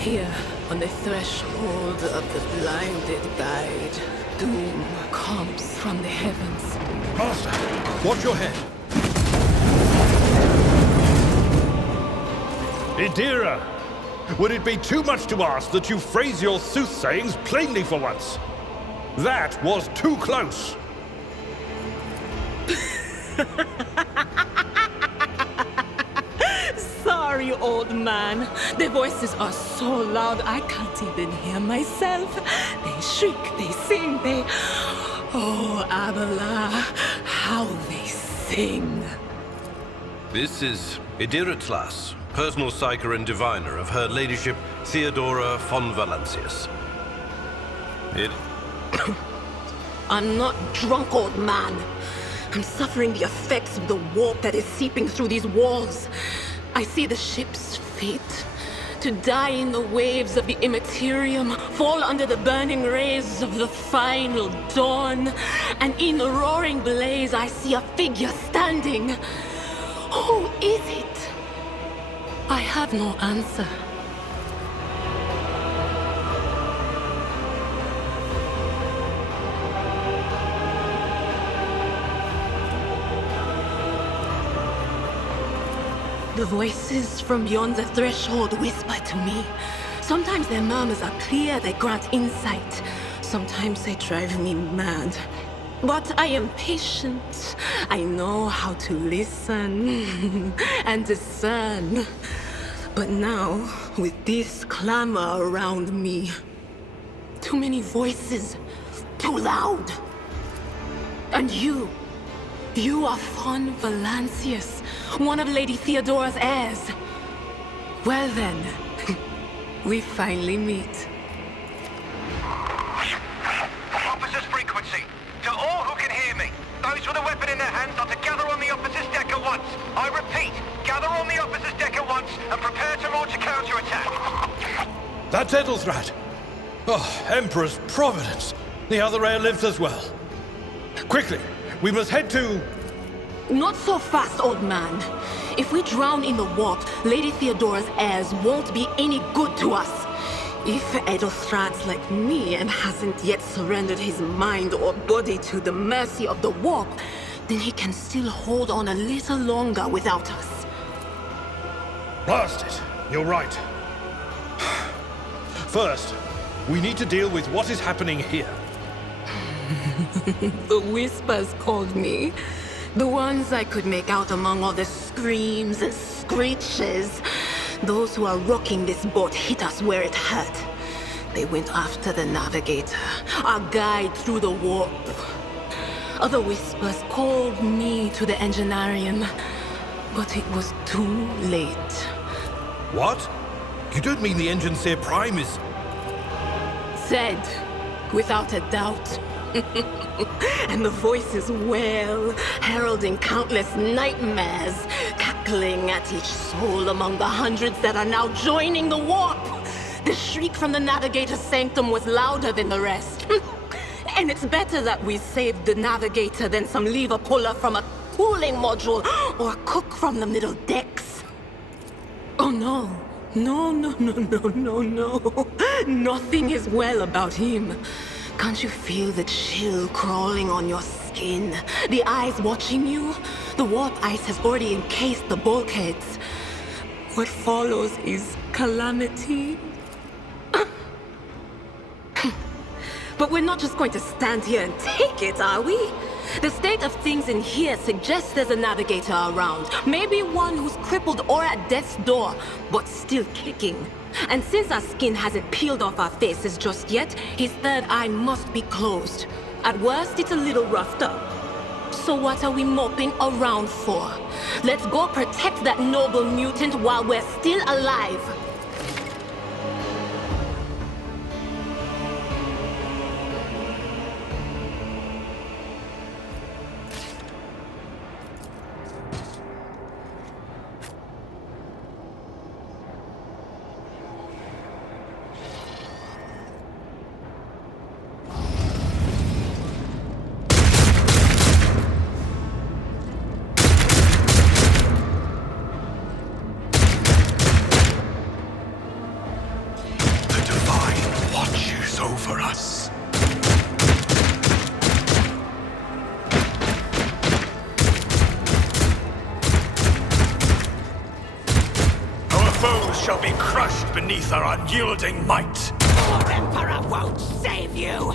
Here, on the threshold of the blinded guide, doom comes from the heavens. Master, watch your head. Idira, would it be too much to ask that you phrase your soothsayings plainly for once? That was too close. Sorry, old man. Their voices are so loud I can't even hear myself. They shriek, they sing, they... Oh, Abela, how they sing. This is Idira Tlas, personal psyker and diviner of Her Ladyship Theodora von Valancius. I'm not drunk, old man. I'm suffering the effects of the warp that is seeping through these walls. I see the ship's fate, to die in the waves of the immaterium, fall under the burning rays of the final dawn. And in the roaring blaze, I see a figure standing. Who is it? I have no answer. The voices from beyond the threshold whisper to me. Sometimes their murmurs are clear, they grant insight. Sometimes they drive me mad. But I am patient. I know how to listen and discern. But now, with this clamor around me, too many voices, too loud. And you are von Valancius, one of Lady Theodora's heirs. Well then, we finally meet. Officer's frequency. To all who can hear me, those with a weapon in their hands are to gather on the officer's deck at once. I repeat, gather on the officer's deck at once and prepare to launch a counterattack. That's Edelthrat. Oh, Emperor's Providence. The other heir lives as well. Quickly, we must head to... Not so fast, old man. If we drown in the warp, Lady Theodora's heirs won't be any good to us. If Edelthrad's like me and hasn't yet surrendered his mind or body to the mercy of the warp, then he can still hold on a little longer without us. Blast it. You're right. First, we need to deal with what is happening here. The whispers called me. The ones I could make out among all the screams and screeches. Those who are rocking this boat hit us where it hurt. They went after the navigator, our guide through the warp. Other whispers called me to the enginarium, but it was too late. What? You don't mean the Engineer Prime is... Said, without a doubt. And the voices wail, heralding countless nightmares, cackling at each soul among the hundreds that are now joining the warp. The shriek from the navigator's sanctum was louder than the rest. And it's better that we saved the navigator than some lever puller from a cooling module or a cook from the middle decks. Oh no. No. Nothing is well about him. Can't you feel the chill crawling on your skin? The eyes watching you? The warp ice has already encased the bulkheads. What follows is calamity. But we're not just going to stand here and take it, are we? The state of things in here suggests there's a navigator around. Maybe one who's crippled or at death's door, but still kicking. And since our skin hasn't peeled off our faces just yet, his third eye must be closed. At worst, it's a little roughed up. So what are we moping around for? Let's go protect that noble mutant while we're still alive. battle for us. Our foes shall be crushed beneath our unyielding might. Your Emperor won't save you!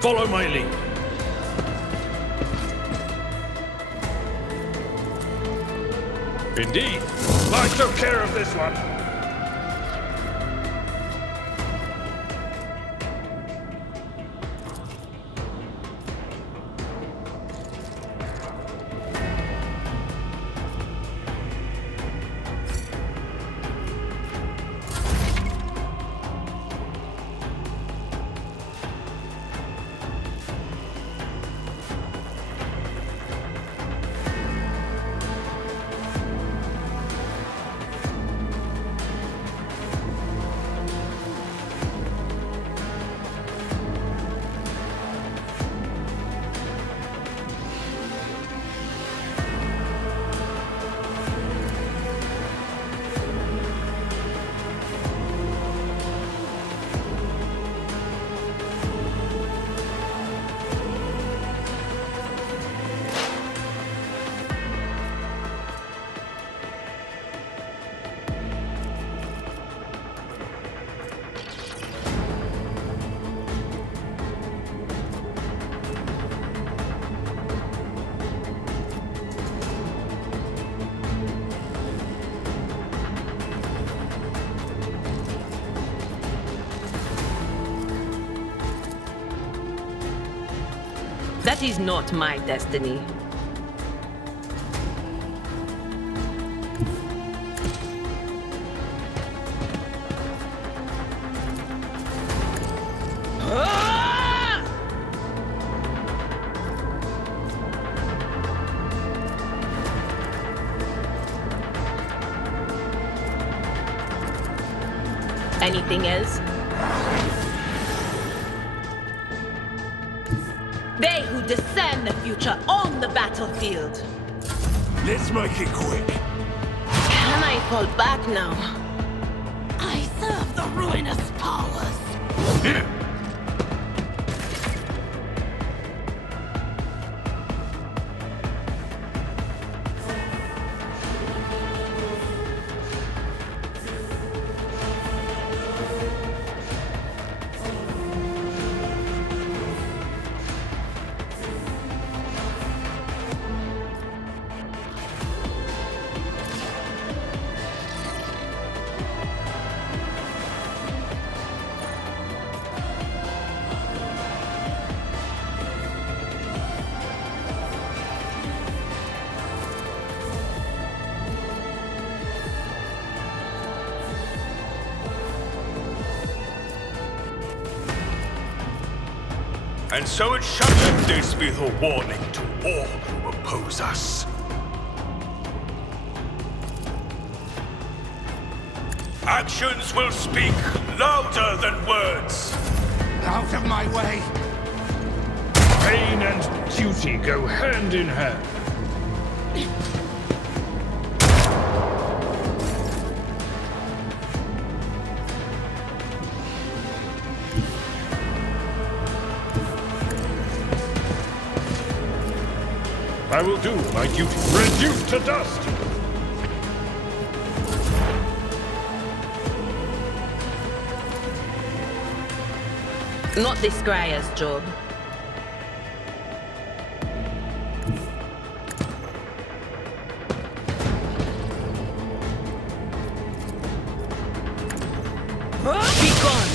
Follow my lead. Indeed. I took care of this one. That is not my destiny. Anything else? They who discern the future own the battlefield. Let's make it quick. Can I fall back now? I serve the ruinous powers! And so it shall let this be the warning to all who oppose us. Actions will speak louder than words. Out of my way! Pain and duty go hand in hand. I will do my duty. Reduced to dust! Not this Scryer's job. Be gone!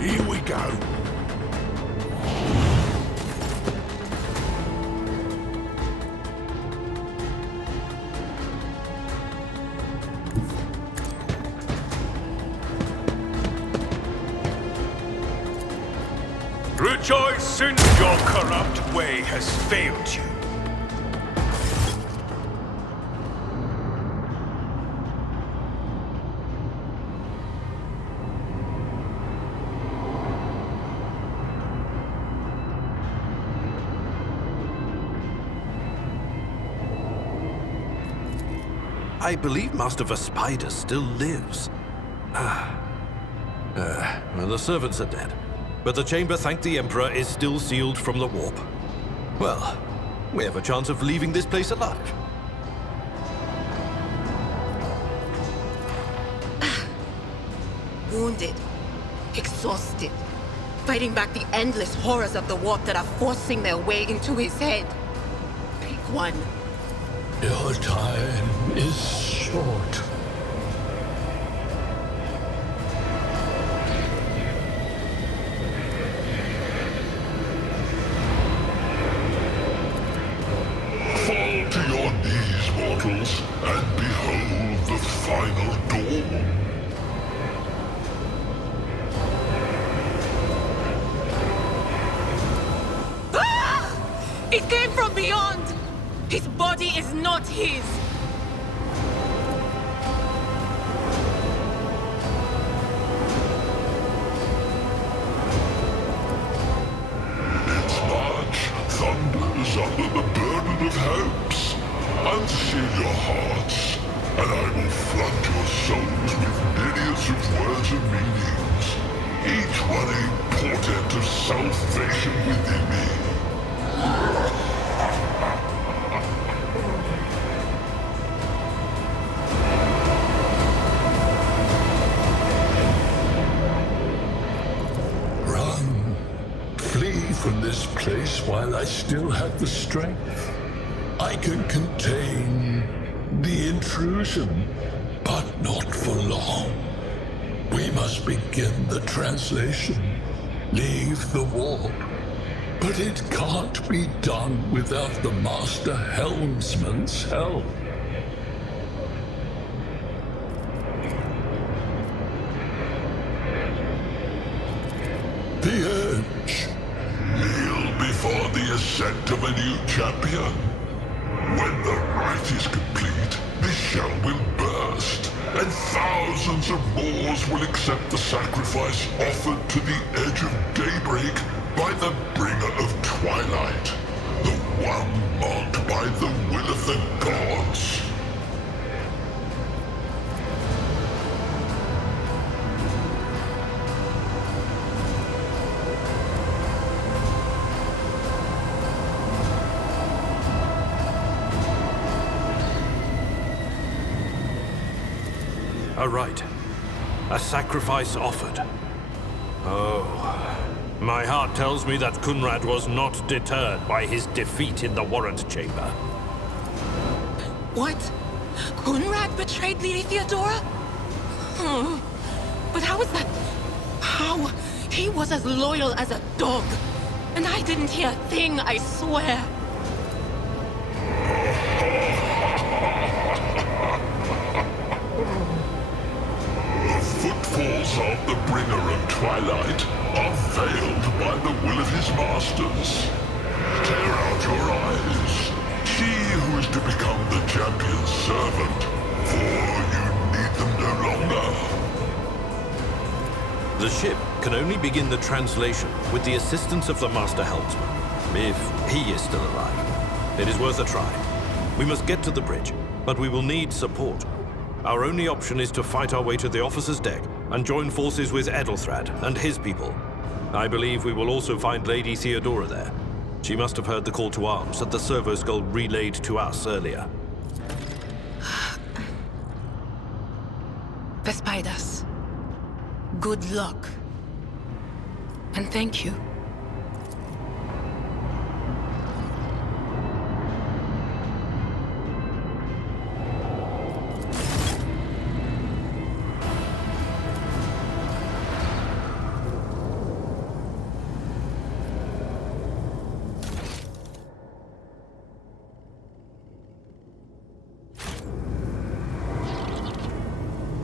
Here we go. Rejoice since your corrupt way has failed you. I believe Master Vespider still lives. Well, the servants are dead. But the chamber, thank the Emperor, is still sealed from the warp. Well, we have a chance of leaving this place alive. Wounded, exhausted, fighting back the endless horrors of the warp that are forcing their way into his head. Pick one. Your time is short. Fall to your knees, mortals, and behold the final dawn. It came from beyond! His body is not his! Its march thunders under the burden of hopes. Unseal your hearts, and I will flood your souls with myriads of words and meanings, each one a portent of salvation within me. Run. Flee from this place while I still have the strength. I can contain the intrusion, but not for long. We must begin the translation. Leave the warp. But it can't be done without the Master Helmsman's help. The Urge. Kneel before the ascent of a new champion. When the rite is complete, this shell will burst, and thousands of Moors will accept the sacrifice offered to the edge of daybreak by the bringer of twilight, the one marked by the will of the gods. A rite. A sacrifice offered. Oh, my heart tells me that Kunrad was not deterred by his defeat in the warrant chamber. What? Kunrad betrayed Lady Theodora? Oh, but how is that? How? He was as loyal as a dog. And I didn't hear a thing, I swear. Footfalls of the bringer of twilight are veiled by the will of his masters. Tear out your eyes. See who is to become the champion's servant, for you need them no longer. The ship can only begin the translation with the assistance of the Master Helmsman, if he is still alive. It is worth a try. We must get to the bridge, but we will need support. Our only option is to fight our way to the officer's deck and join forces with Edelthrad and his people. I believe we will also find Lady Theodora there. She must have heard the call to arms that the servo skull relayed to us earlier. Vespidas, good luck. And thank you.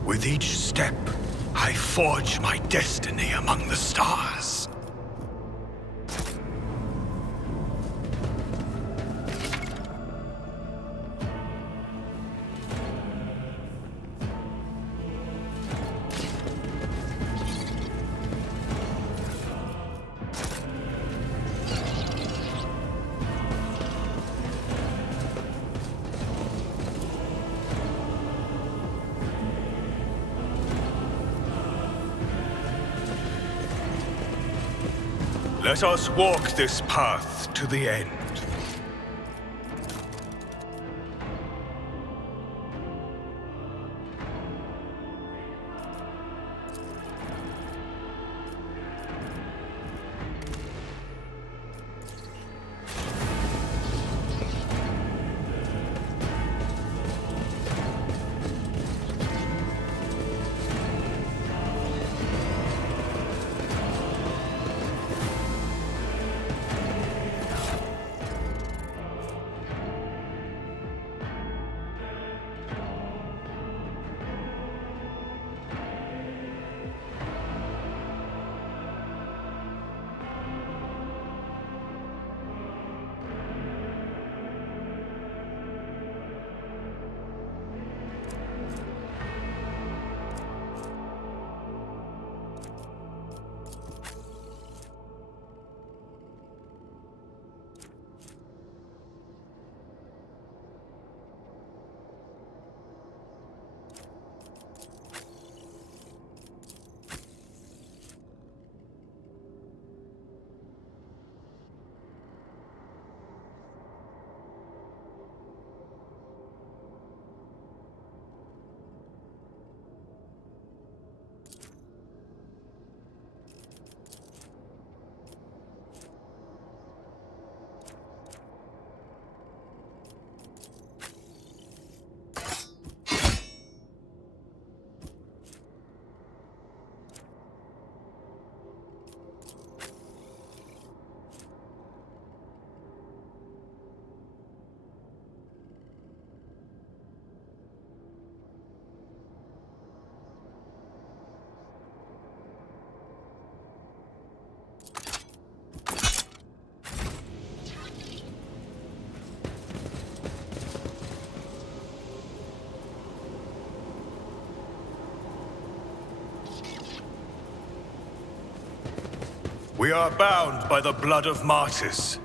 With each step, I forge my destiny among the stars. Let us walk this path to the end. We are bound by the blood of martyrs.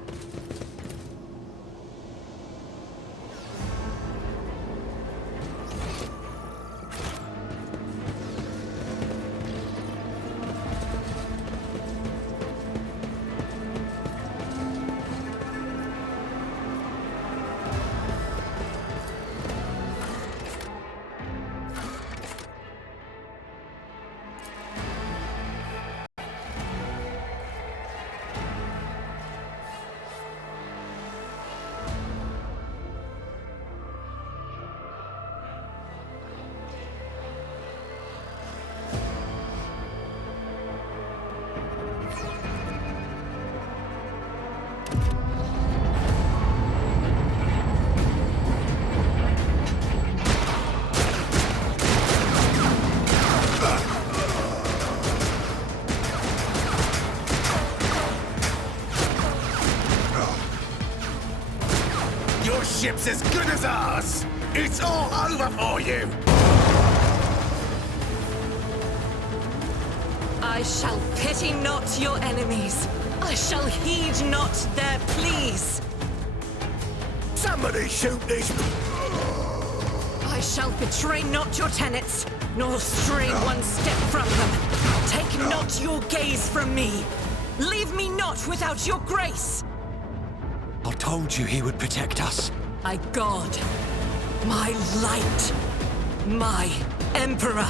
Ship's as good as ours! It's all over for you! I shall pity not your enemies. I shall heed not their pleas. Somebody shoot these... I shall betray not your tenets, nor stray one step from them. Take not your gaze from me. Leave me not without your grace. I told you he would protect us. My God, my light, my Emperor.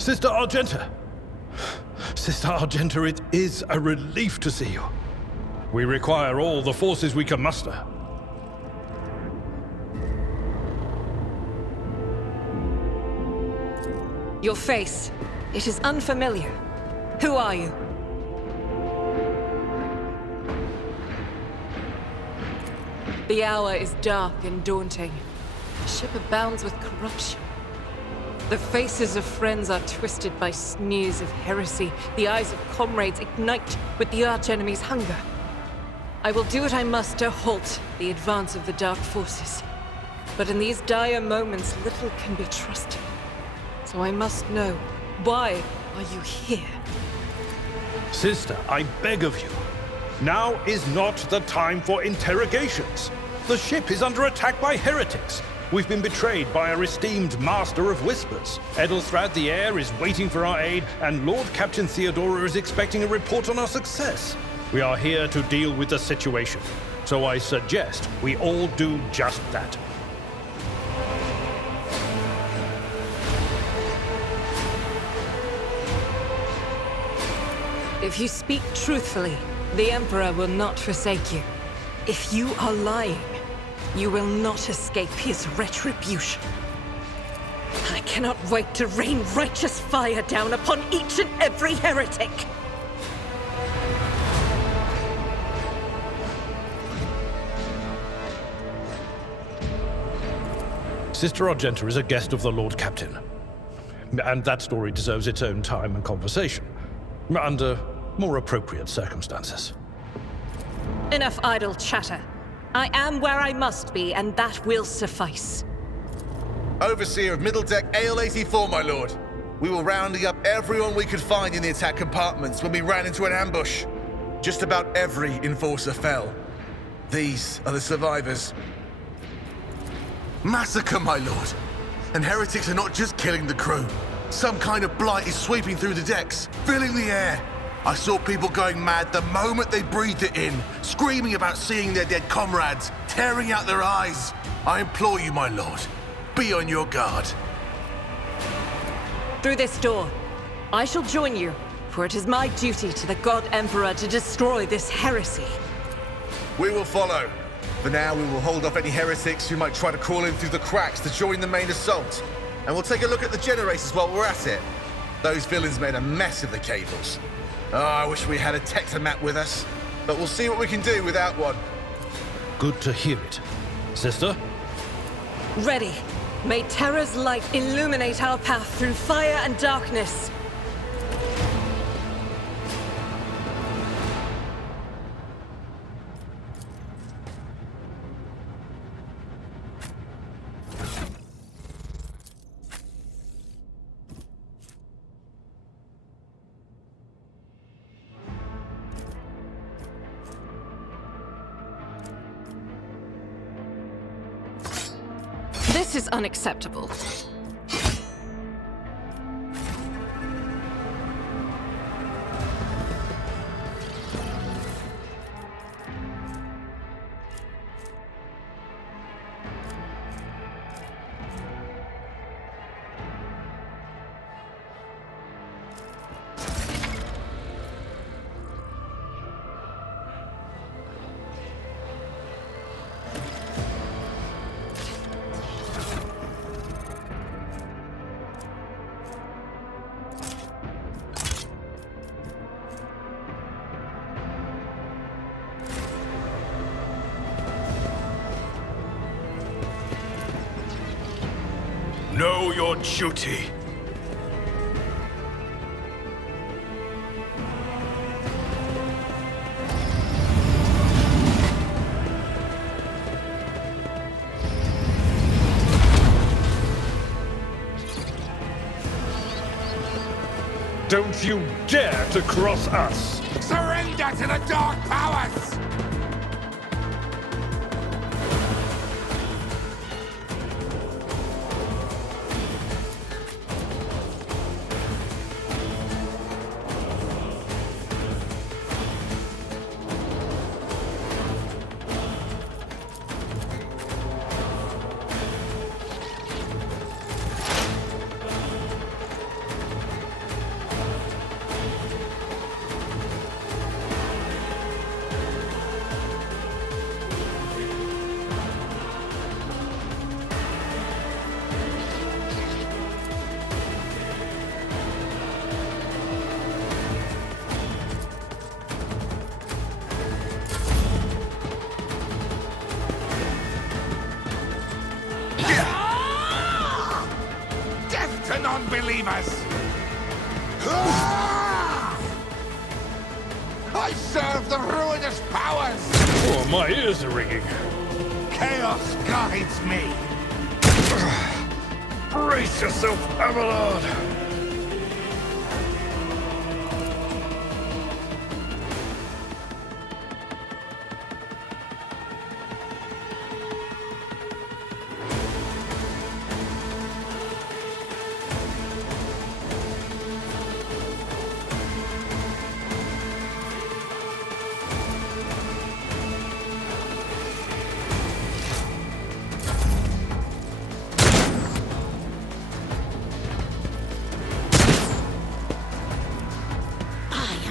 Sister Argenta! Sister Argenta, it is a relief to see you. We require all the forces we can muster. Your face, it is unfamiliar. Who are you? The hour is dark and daunting. The ship abounds with corruption. The faces of friends are twisted by sneers of heresy. The eyes of comrades ignite with the archenemy's hunger. I will do what I must to halt the advance of the Dark Forces. But in these dire moments, little can be trusted. So I must know, why are you here? Sister, I beg of you. Now is not the time for interrogations. The ship is under attack by heretics. We've been betrayed by our esteemed Master of Whispers. Edelthrad the Heir is waiting for our aid, and Lord Captain Theodora is expecting a report on our success. We are here to deal with the situation, so I suggest we all do just that. If you speak truthfully, the Emperor will not forsake you. If you are lying, you will not escape his retribution. I cannot wait to rain righteous fire down upon each and every heretic! Sister Argenta is a guest of the Lord Captain. And that story deserves its own time and conversation, under more appropriate circumstances. Enough idle chatter. I am where I must be, and that will suffice. Overseer of Middle Deck AL-84, my lord. We were rounding up everyone we could find in the attack compartments when we ran into an ambush. Just about every enforcer fell. These are the survivors. Massacre, my lord. And heretics are not just killing the crew. Some kind of blight is sweeping through the decks, filling the air. I saw people going mad the moment they breathed it in, screaming about seeing their dead comrades, tearing out their eyes. I implore you, my lord, be on your guard. Through this door, I shall join you, for it is my duty to the God Emperor to destroy this heresy. We will follow. For now, we will hold off any heretics who might try to crawl in through the cracks to join the main assault. And we'll take a look at the generators while we're at it. Those villains made a mess of the cables. Oh, I wish we had a Tectomat with us. But we'll see what we can do without one. Good to hear it. Sister? Ready. May Terra's light illuminate our path through fire and darkness. This is unacceptable. Know your duty. Don't you dare to cross us! Surrender to the dark powers! To non-believers! I serve the ruinous powers! Oh, my ears are ringing. Chaos guides me. Brace yourself, Abelard!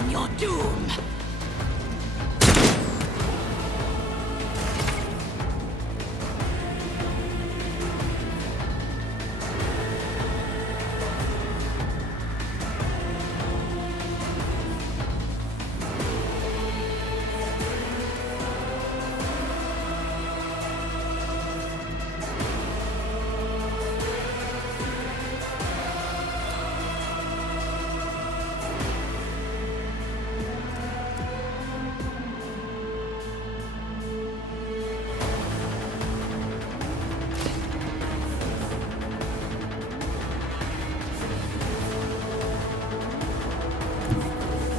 Your doom!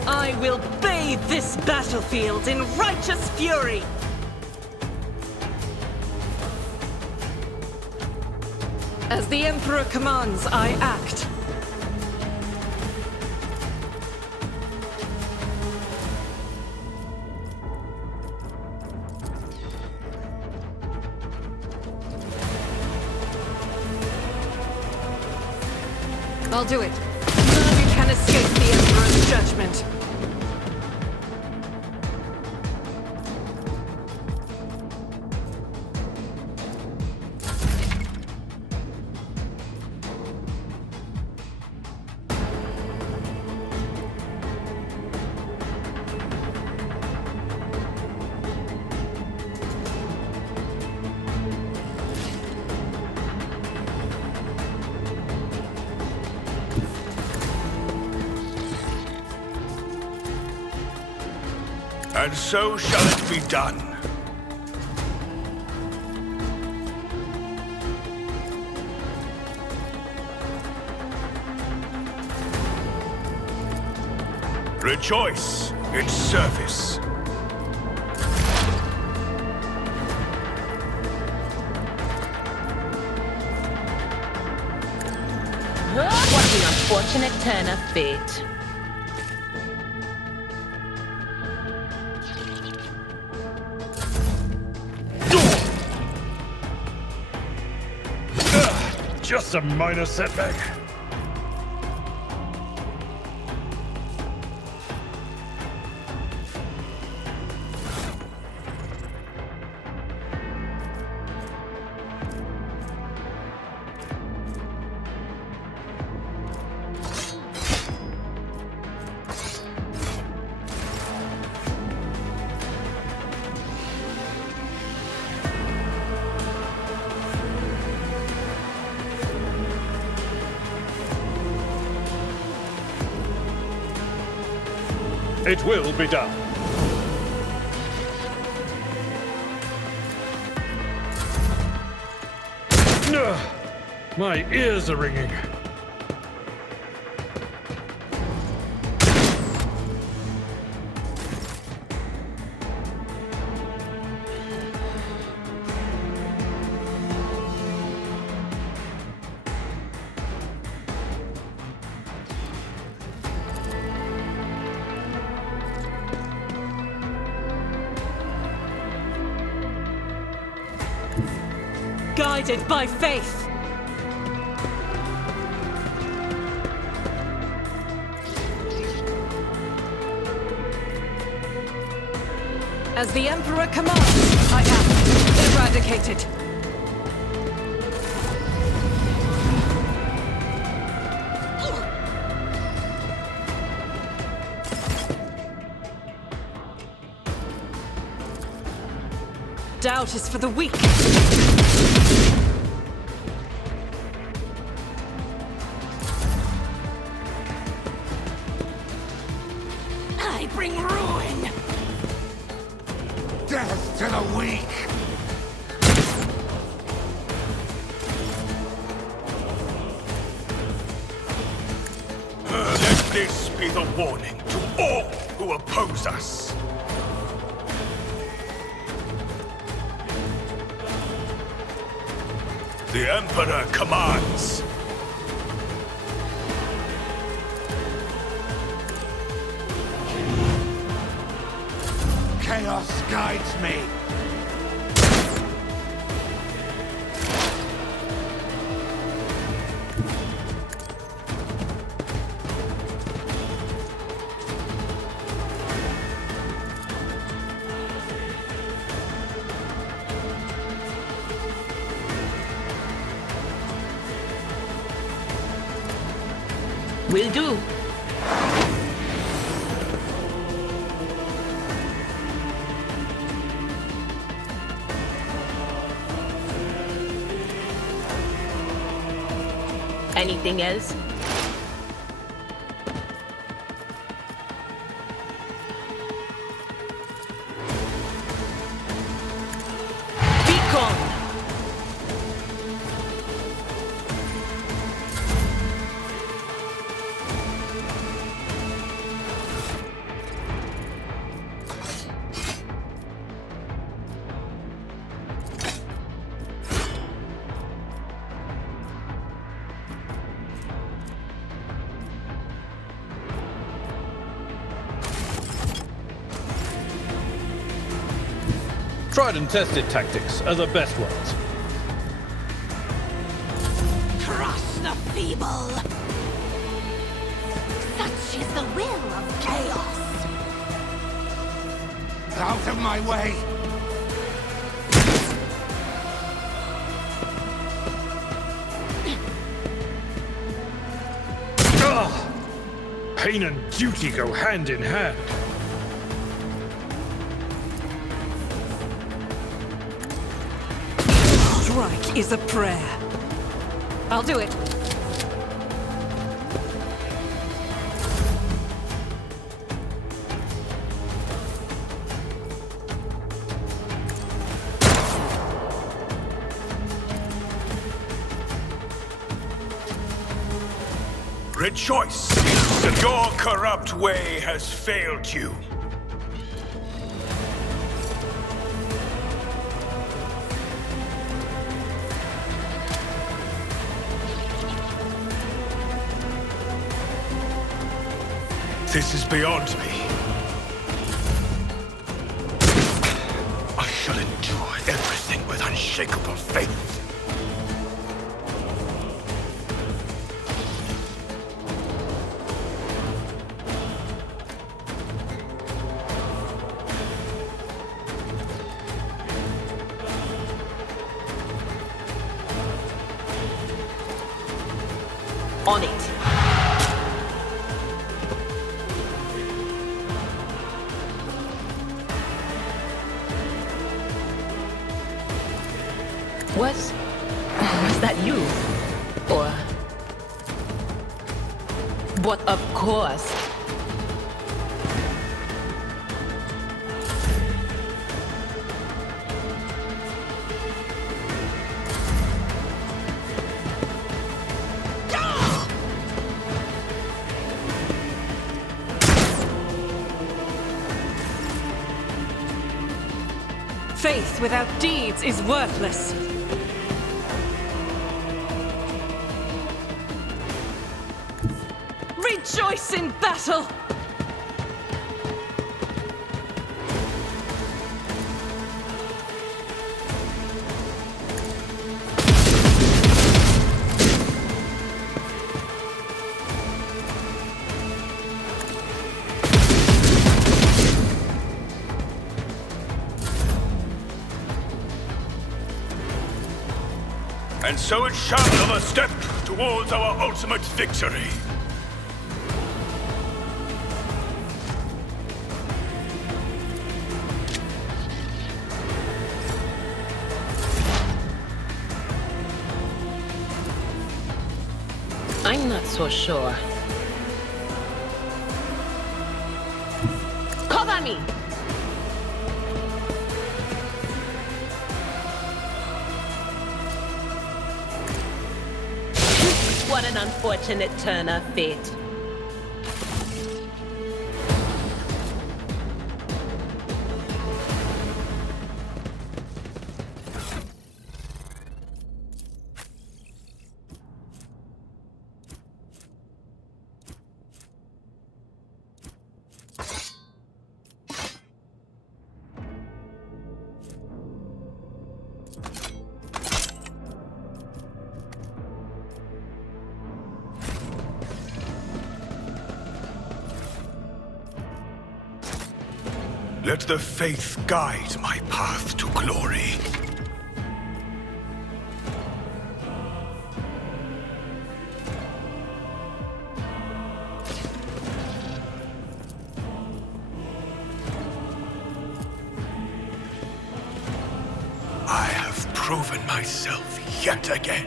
I will bathe this battlefield in righteous fury! As the Emperor commands, I act. I'll do it. None of you can escape the Emperor's judgment. And so shall it be done. Rejoice in service. What an unfortunate turn of fate. Just a minor setback. It will be done. My ears are ringing. Guided by faith. As the Emperor commands, I am eradicated. Doubt is for the weak. I bring ruin! Death weak. Let this be the warning to all who oppose us. The Emperor commands. Chaos guides me. Will do. Anything else? Beacon! Tried and tested tactics are the best ones. Crush the feeble! Such is the will of chaos! Out of my way! Ugh! Pain and duty go hand in hand. Strike is a prayer. I'll do it. Rejoice that your corrupt way has failed you. This is beyond me. I shall endure everything with unshakable faith. On it. Was that you? Or... But of course. Faith without deeds is worthless. Rejoice in battle! And so it shall have a step towards our ultimate victory. I'm not so sure. Cover me! What an unfortunate turn of fate. Let the faith guide my path to glory. I have proven myself yet again.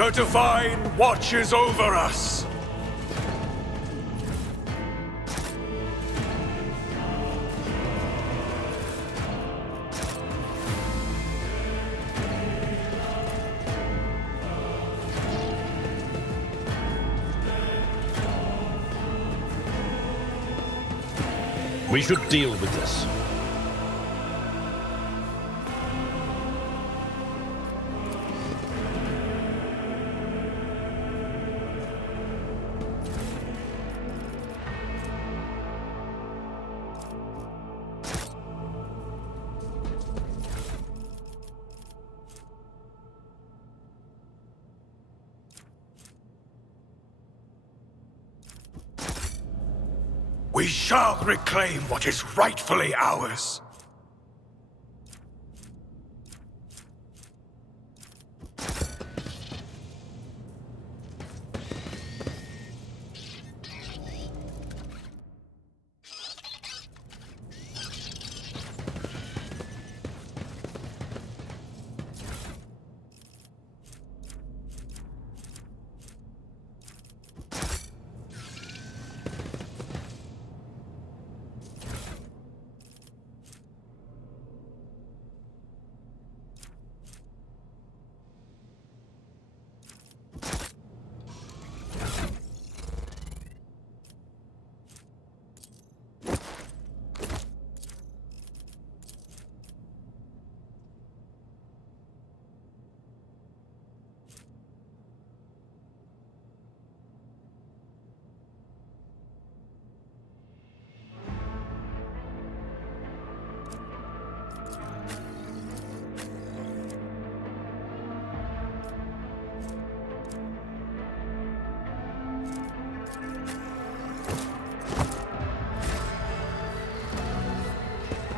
The Divine watches over us! We should deal with this. We shall reclaim what is rightfully ours.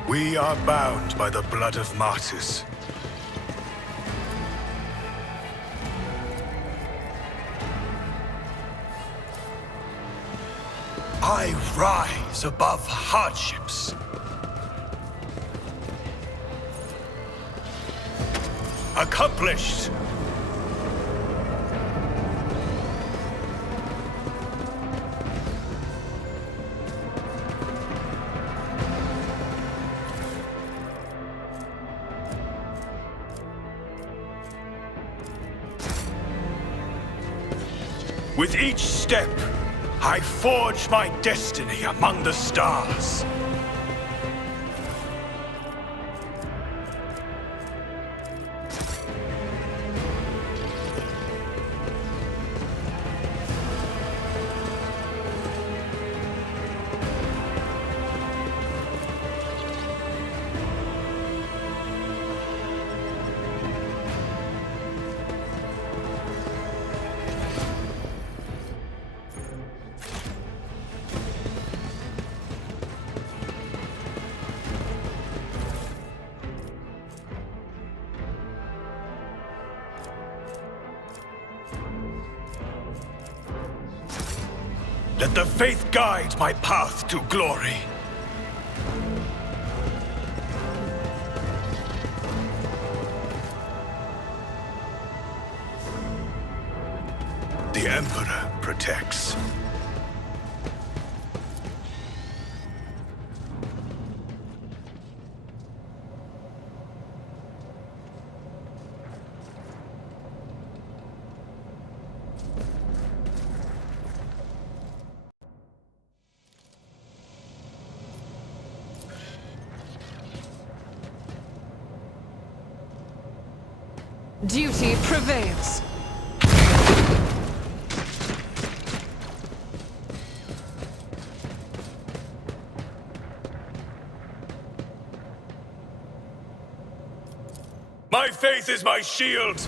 We are bound by the blood of martyrs. I rise above hardships. Accomplished! With each step, I forge my destiny among the stars. Let the faith guide my path to glory. The Emperor protects. Duty prevails. My faith is my shield!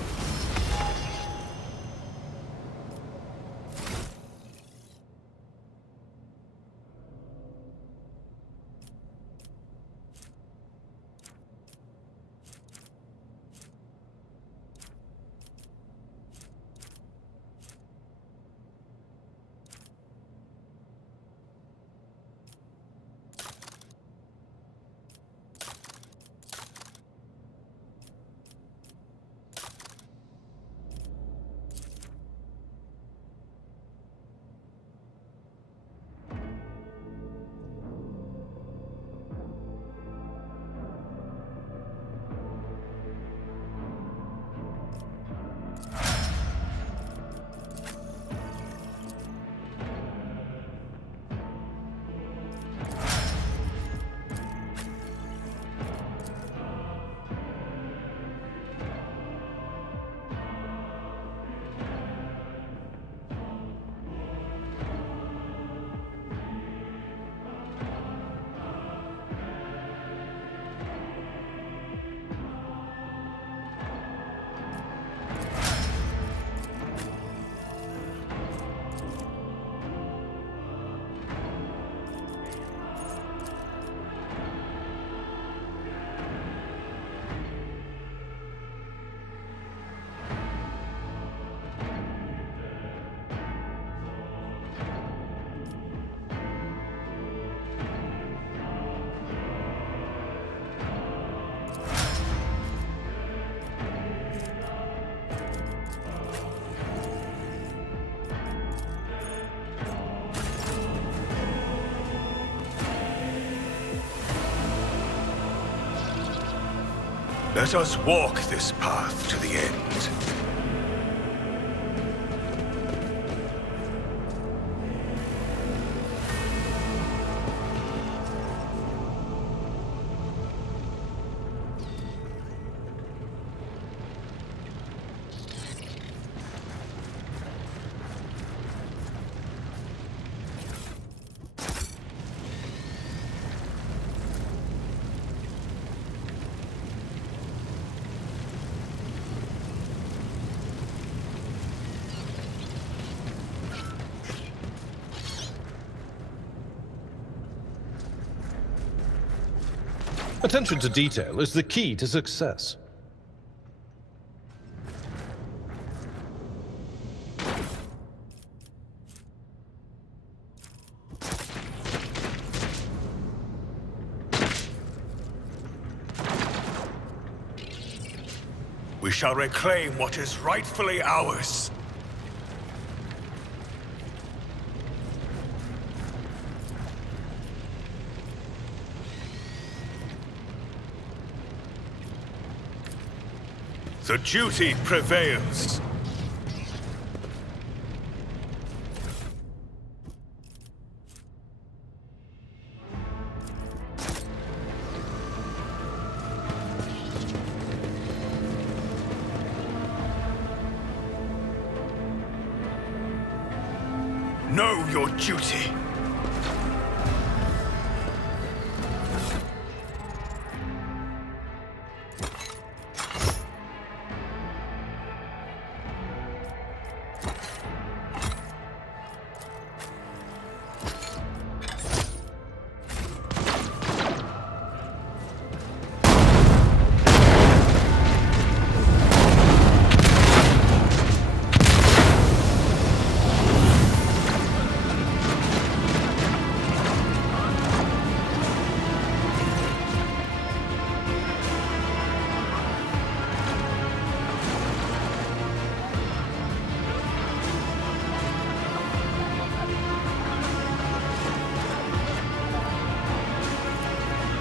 Let us walk this path to the end. Attention to detail is the key to success. We shall reclaim what is rightfully ours. The duty prevails. Know your duty.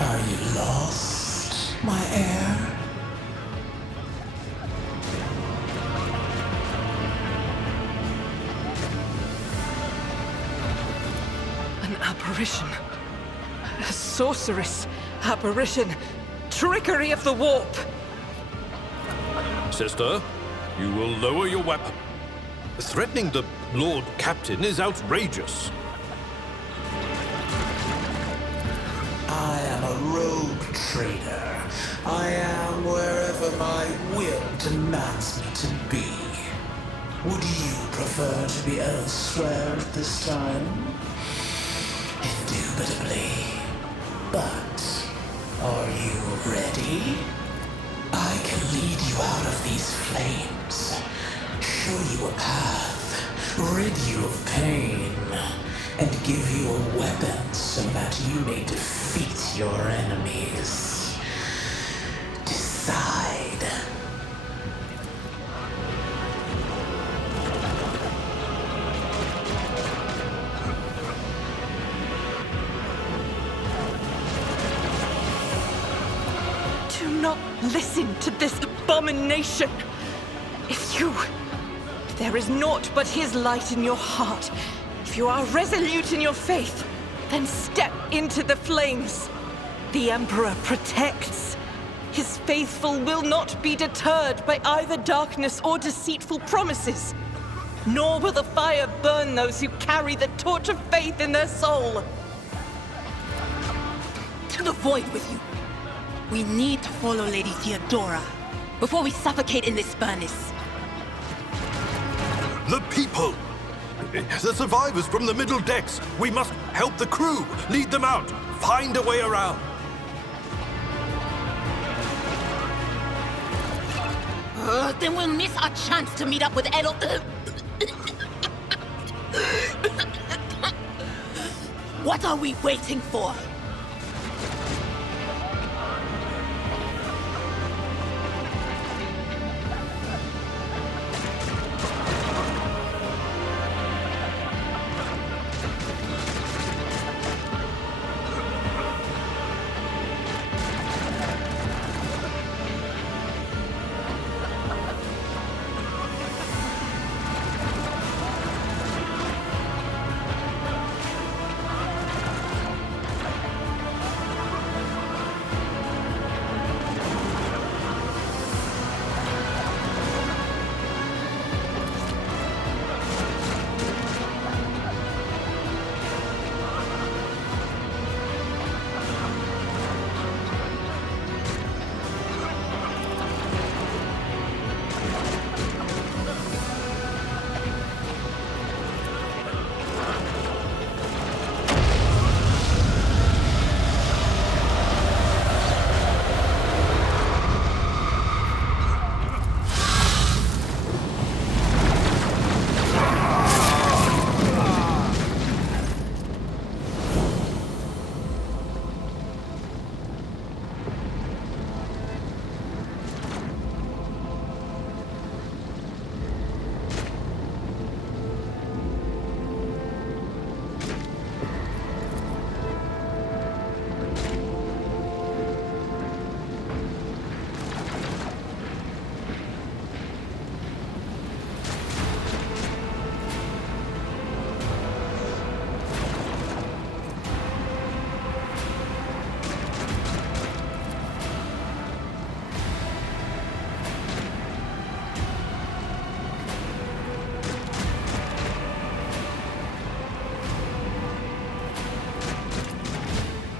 Are you lost, my heir? An apparition. A sorceress. Apparition. Trickery of the warp. Sister, you will lower your weapon. Threatening the Lord Captain is outrageous. I am a rogue trader. I am wherever my will demands me to be. Would you prefer to be elsewhere at this time? Indubitably. But are you ready? I can lead you out of these flames, show you a path, rid you of pain, and give you a weapon so that you may defeat your enemies. Decide. Do not listen to this abomination. If there is naught but his light in your heart, if you are resolute in your faith, then step into the flames. The Emperor protects. His faithful will not be deterred by either darkness or deceitful promises. Nor will the fire burn those who carry the torch of faith in their soul. To the void with you. We need to follow Lady Theodora before we suffocate in this furnace. The people! The survivors from the middle decks! We must help the crew! Lead them out! Find a way around! Then we'll miss our chance to meet up with Edel. What are we waiting for?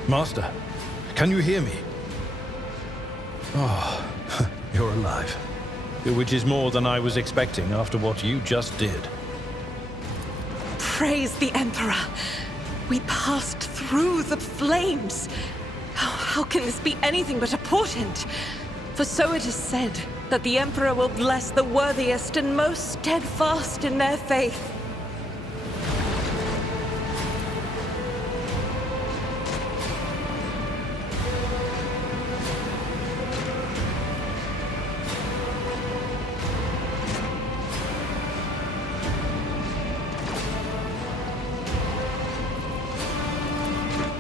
Master, can you hear me? Oh, you're alive. Which is more than I was expecting after what you just did. Praise the Emperor. We passed through the flames. How can this be anything but a portent? For so it is said that the Emperor will bless the worthiest and most steadfast in their faith.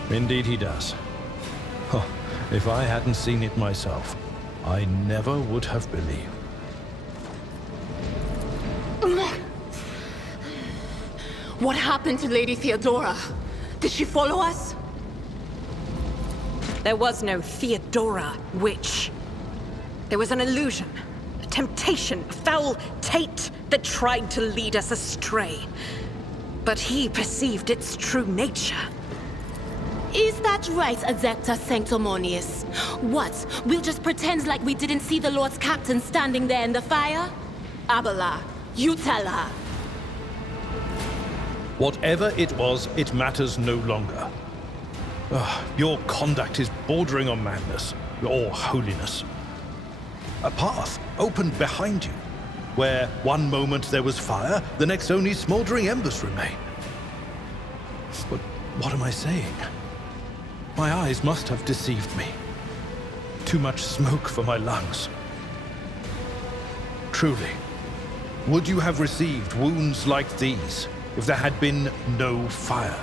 Indeed he does. Oh, if I hadn't seen it myself, I never would have believed. What happened to Lady Theodora? Did she follow us? There was no Theodora, witch. There was an illusion, a temptation, a foul taint that tried to lead us astray. But he perceived its true nature. Is that right, Adepta Sanctimonious? What, we'll just pretend like we didn't see the Lord's Captain standing there in the fire? Abala, you tell her. Whatever it was, it matters no longer. Your conduct is bordering on madness, or holiness. A path opened behind you, where one moment there was fire, the next only smoldering embers remain. But what am I saying? My eyes must have deceived me. Too much smoke for my lungs. Truly, would you have received wounds like these if there had been no fire?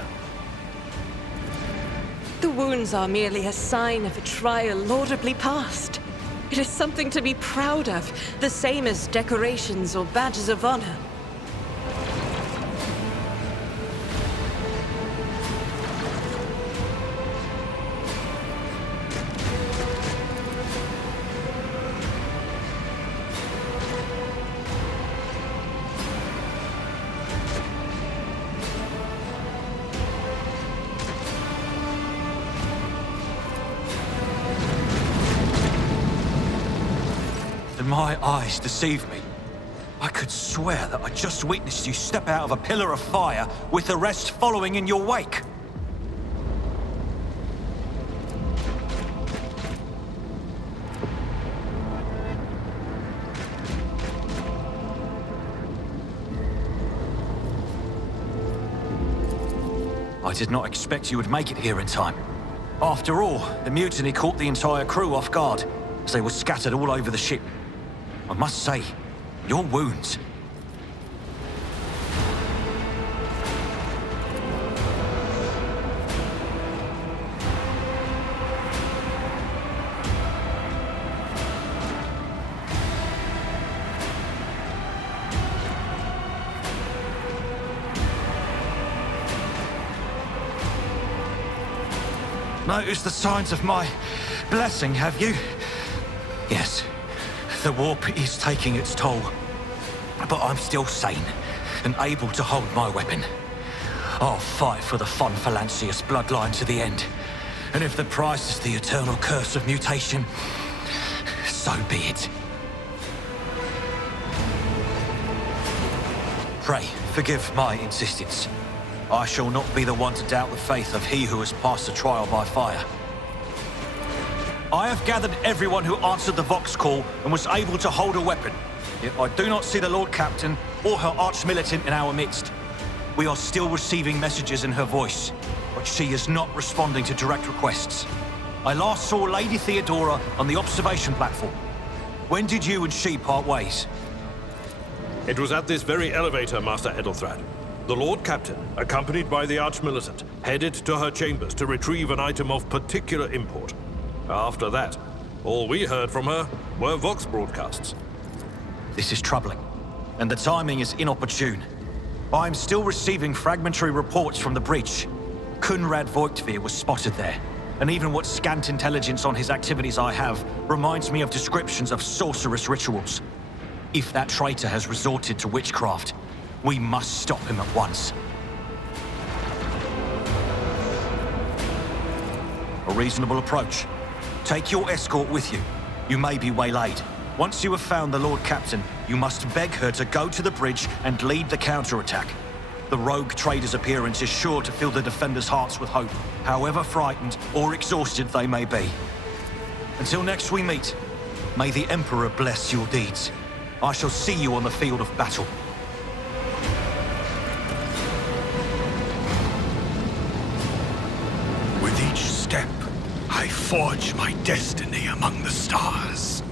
The wounds are merely a sign of a trial laudably passed. It is something to be proud of, the same as decorations or badges of honor. My eyes deceive me. I could swear that I just witnessed you step out of a pillar of fire with the rest following in your wake. I did not expect you would make it here in time. After all, the mutiny caught the entire crew off guard, as they were scattered all over the ship. I must say, your wounds... Noticed the signs of my blessing, have you? Yes. The warp is taking its toll, but I'm still sane and able to hold my weapon. I'll fight for the Von Valancius bloodline to the end, and if the price is the eternal curse of mutation, so be it. Pray, forgive my insistence. I shall not be the one to doubt the faith of he who has passed the trial by fire. I have gathered everyone who answered the Vox call and was able to hold a weapon. Yet I do not see the Lord Captain or her arch-militant in our midst. We are still receiving messages in her voice, but she is not responding to direct requests. I last saw Lady Theodora on the observation platform. When did you and she part ways? It was at this very elevator, Master Edelthrad. The Lord Captain, accompanied by the Arch-Militant, headed to her chambers to retrieve an item of particular import. After that, all we heard from her were Vox broadcasts. This is troubling, and the timing is inopportune. I am still receiving fragmentary reports from the breach. Kunrad Voigtveer was spotted there, and even what scant intelligence on his activities I have reminds me of descriptions of sorcerous rituals. If that traitor has resorted to witchcraft, we must stop him at once. A reasonable approach. Take your escort with you. You may be waylaid. Once you have found the Lord Captain, you must beg her to go to the bridge and lead the counterattack. The rogue trader's appearance is sure to fill the defenders' hearts with hope, however frightened or exhausted they may be. Until next we meet, may the Emperor bless your deeds. I shall see you on the field of battle. With each step, I forge my destiny among the stars.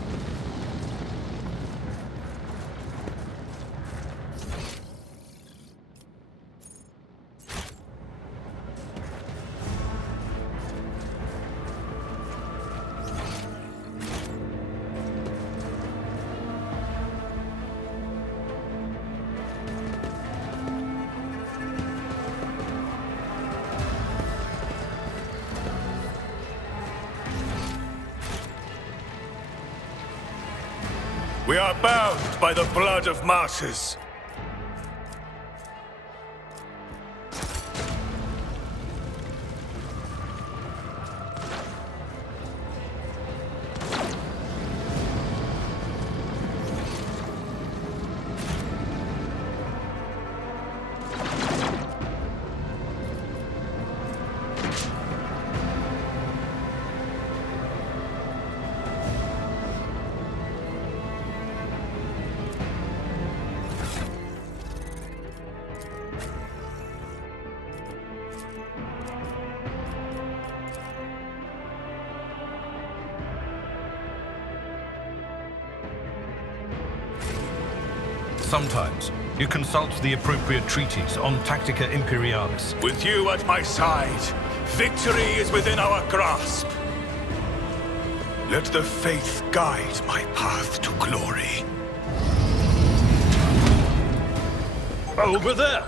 We are bound by the blood of martyrs. Sometimes, you consult the appropriate treaties on Tactica Imperialis. With you at my side, victory is within our grasp. Let the faith guide my path to glory. Over there!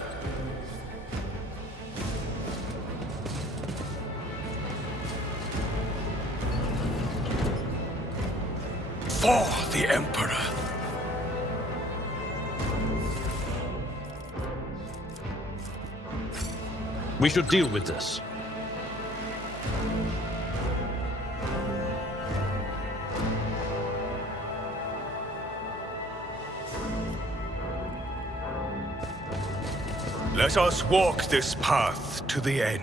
For the Emperor. We should deal with this. Let us walk this path to the end.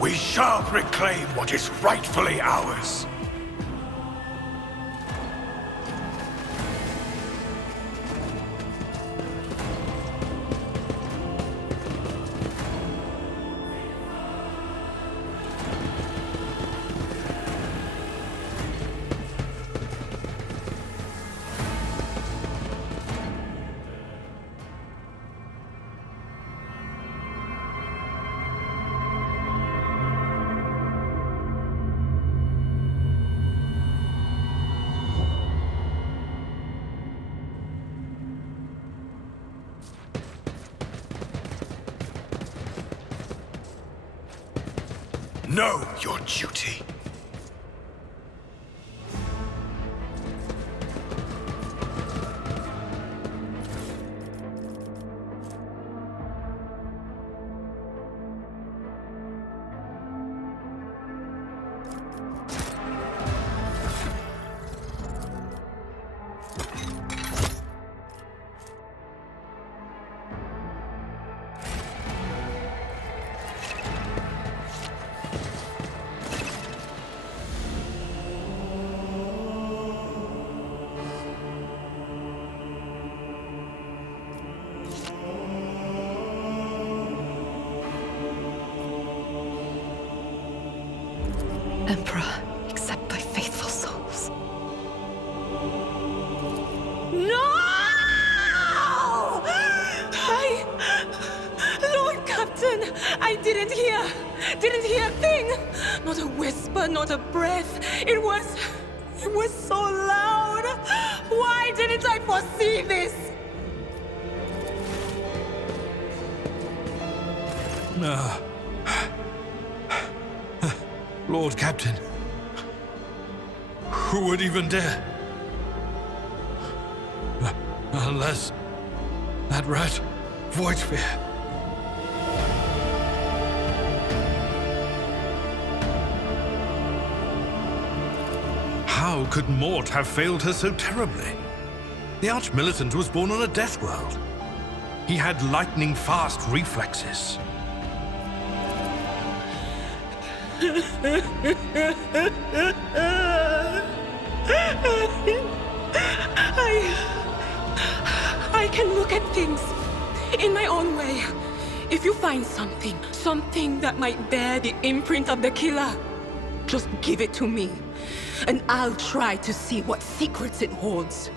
We shall reclaim what is rightfully ours. Know your duty. Emperor, accept thy faithful souls. didn't hear a thing. Not a whisper, not a breath. It was so loud. Why didn't I foresee this? Lord Captain, who would even dare? Unless that rat, Voidsphere. How could Mort have failed her so terribly? The Archmilitant was born on a death world. He had lightning-fast reflexes. I can look at things in my own way. If you find something that might bear the imprint of the killer, just give it to me, and I'll try to see what secrets it holds.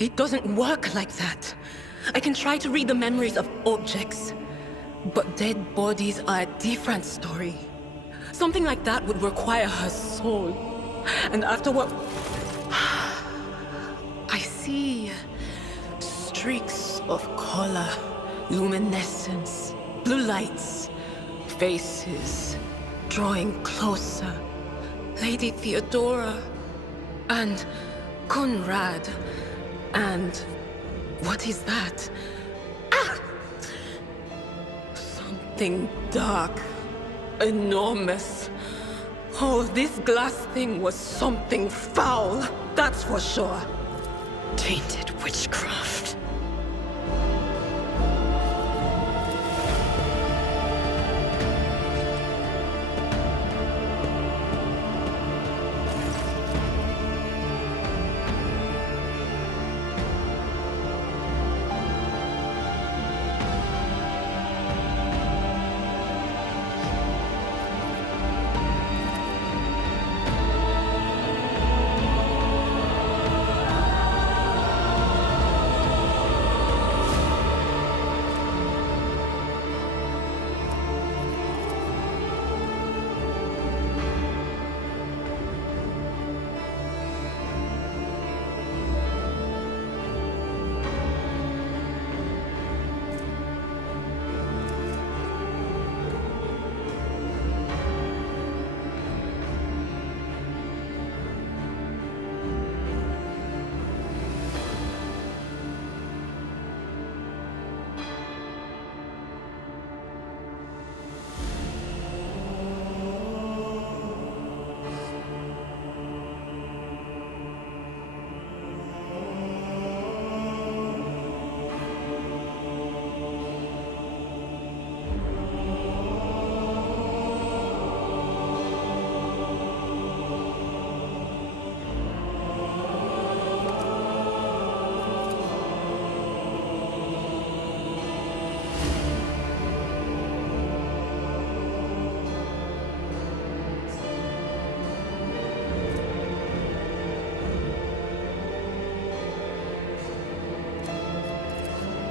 It doesn't work like that. I can try to read the memories of objects, but dead bodies are a different story. Something like that would require her soul. And after what... I see streaks of color, luminescence, blue lights, faces, drawing closer. Lady Theodora, and Conrad, and what is that? Ah! Something dark, enormous. Oh, this glass thing was something foul, that's for sure. Tainted witchcraft.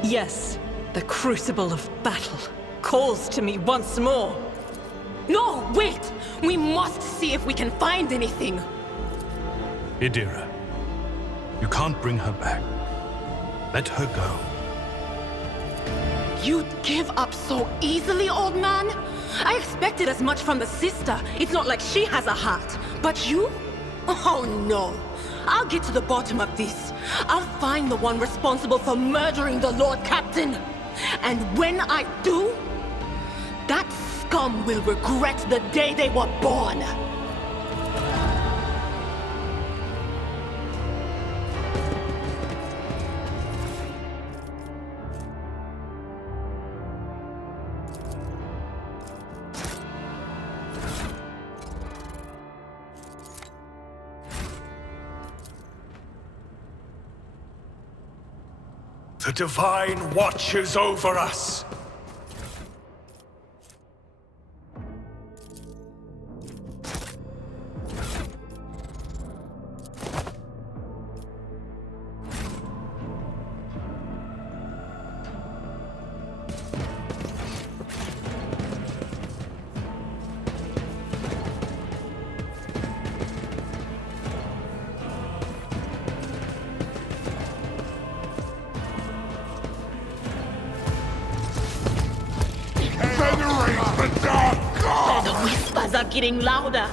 Yes, the crucible of battle calls to me once more. No, wait! We must see if we can find anything. Idira, you can't bring her back. Let her go. You'd give up so easily, old man? I expected as much from the sister. It's not like she has a heart. But you? Oh no. I'll get to the bottom of this. I'll find the one responsible for murdering the Lord Captain. And when I do, that scum will regret the day they were born. The Divine watches over us. The whispers are getting louder.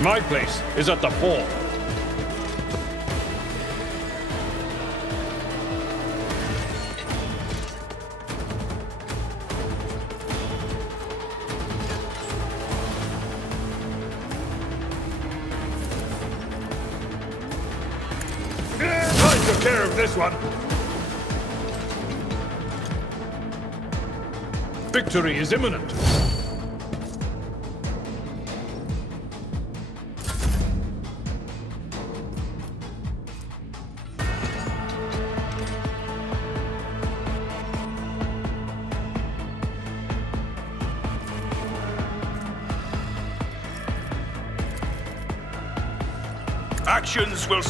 My place is at the fore. I took care of this one. Victory is imminent. Actions will...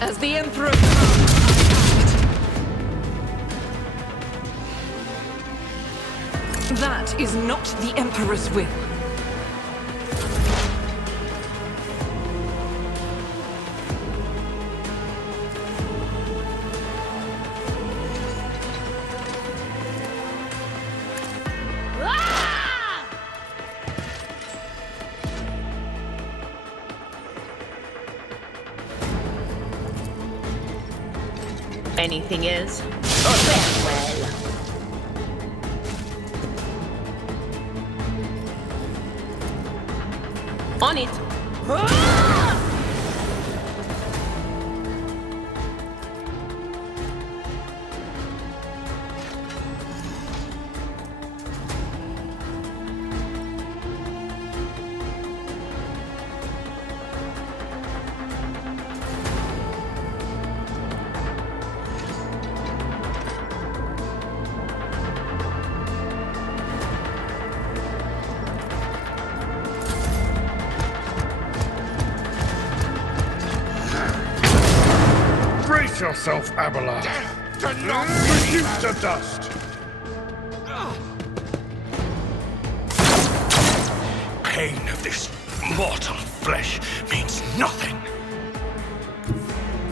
As the Emperor... That is not the Emperor's will. Anything is? Farewell. On it. Brace yourself, Abelard. Death to not Reduce to dust. Pain of this mortal flesh means nothing.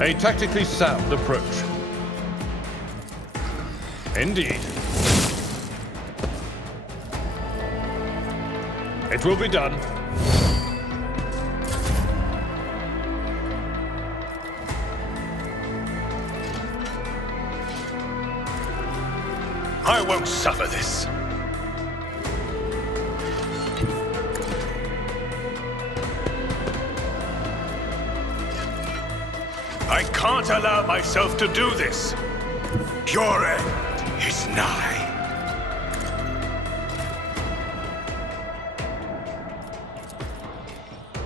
A tactically sound approach. Indeed. It will be done. I won't suffer this. I can't allow myself to do this. Your end is nigh.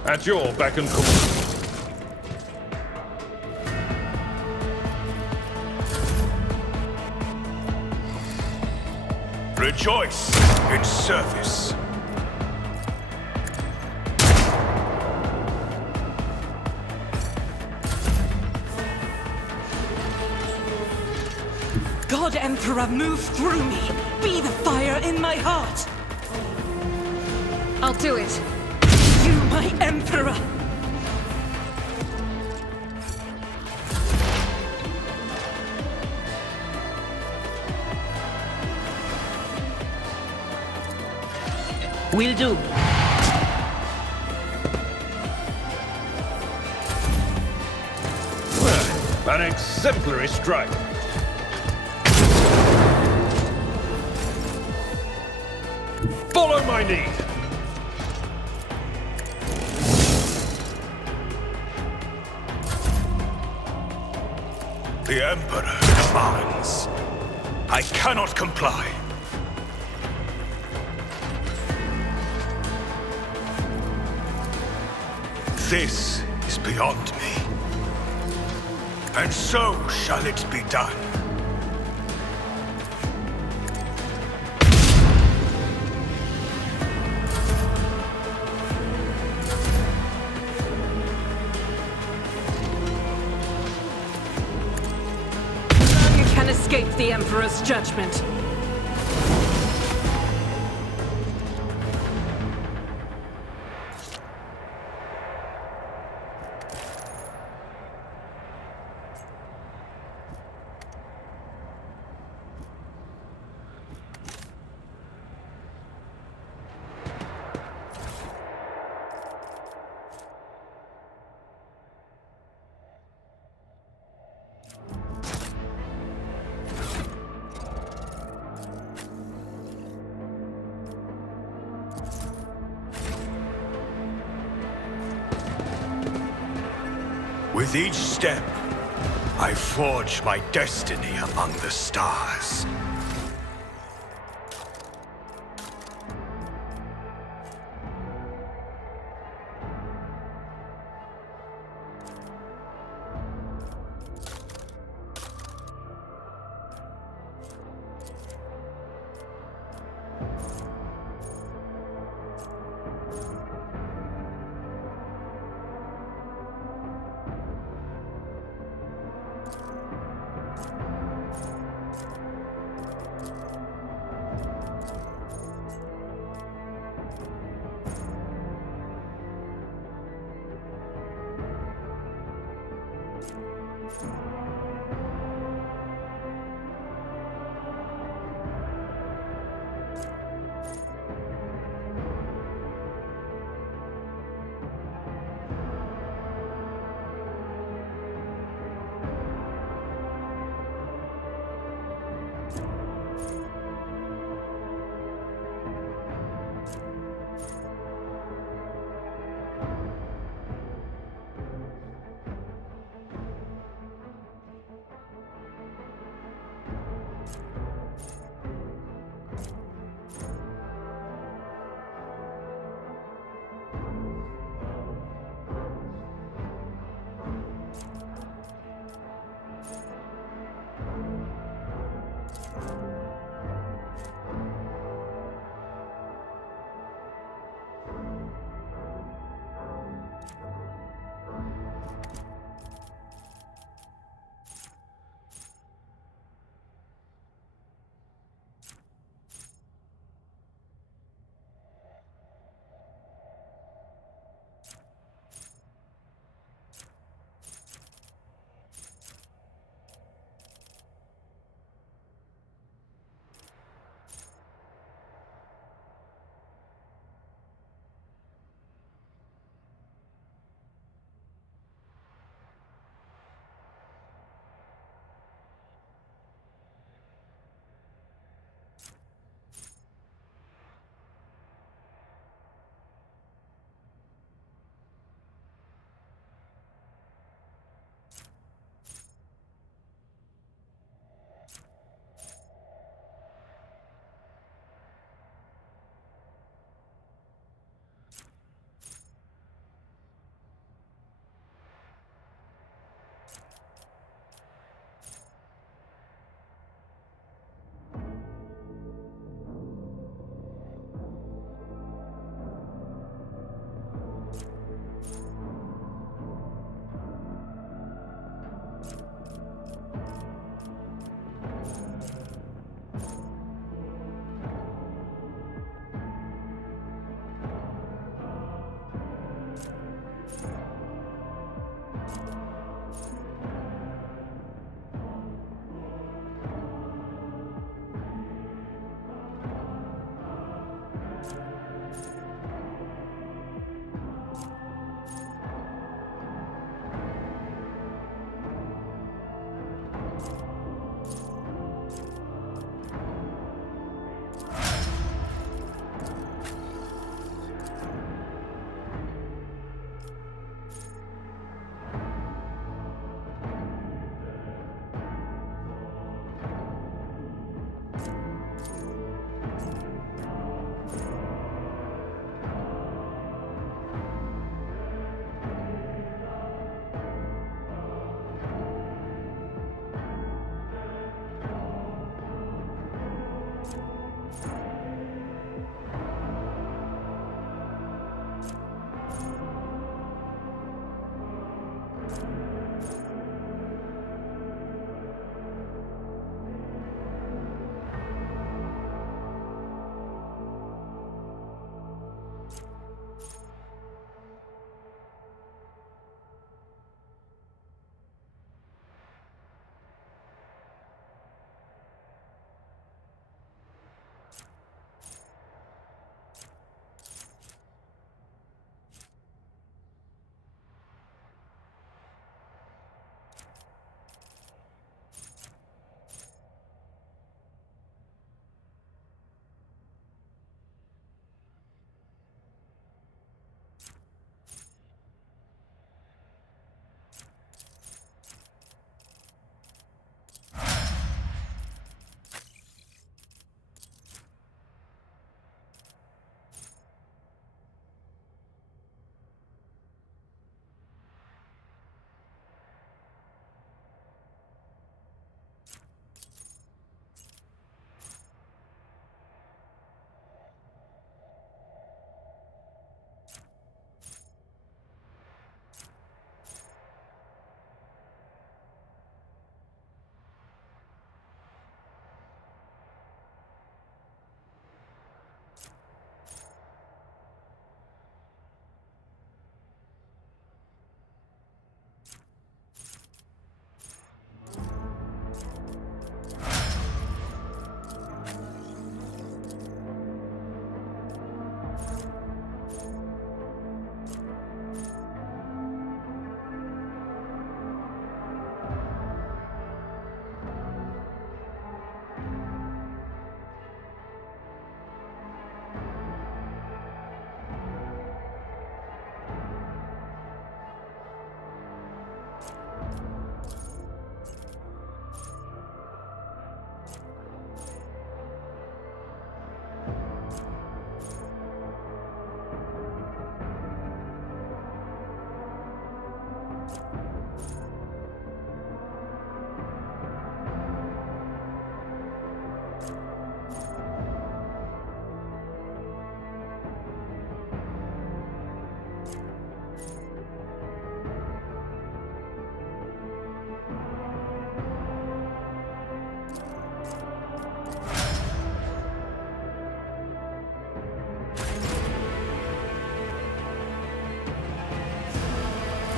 At your beck and call. Rejoice in service. God Emperor, move through me. Be the fire in my heart. I'll do it. You, my Emperor. Will do. Well, an exemplary strike. Follow my lead. The Emperor commands. I cannot comply. This is beyond me. And so shall it be done. None can escape the Emperor's judgment. With each step, I forge my destiny among the stars.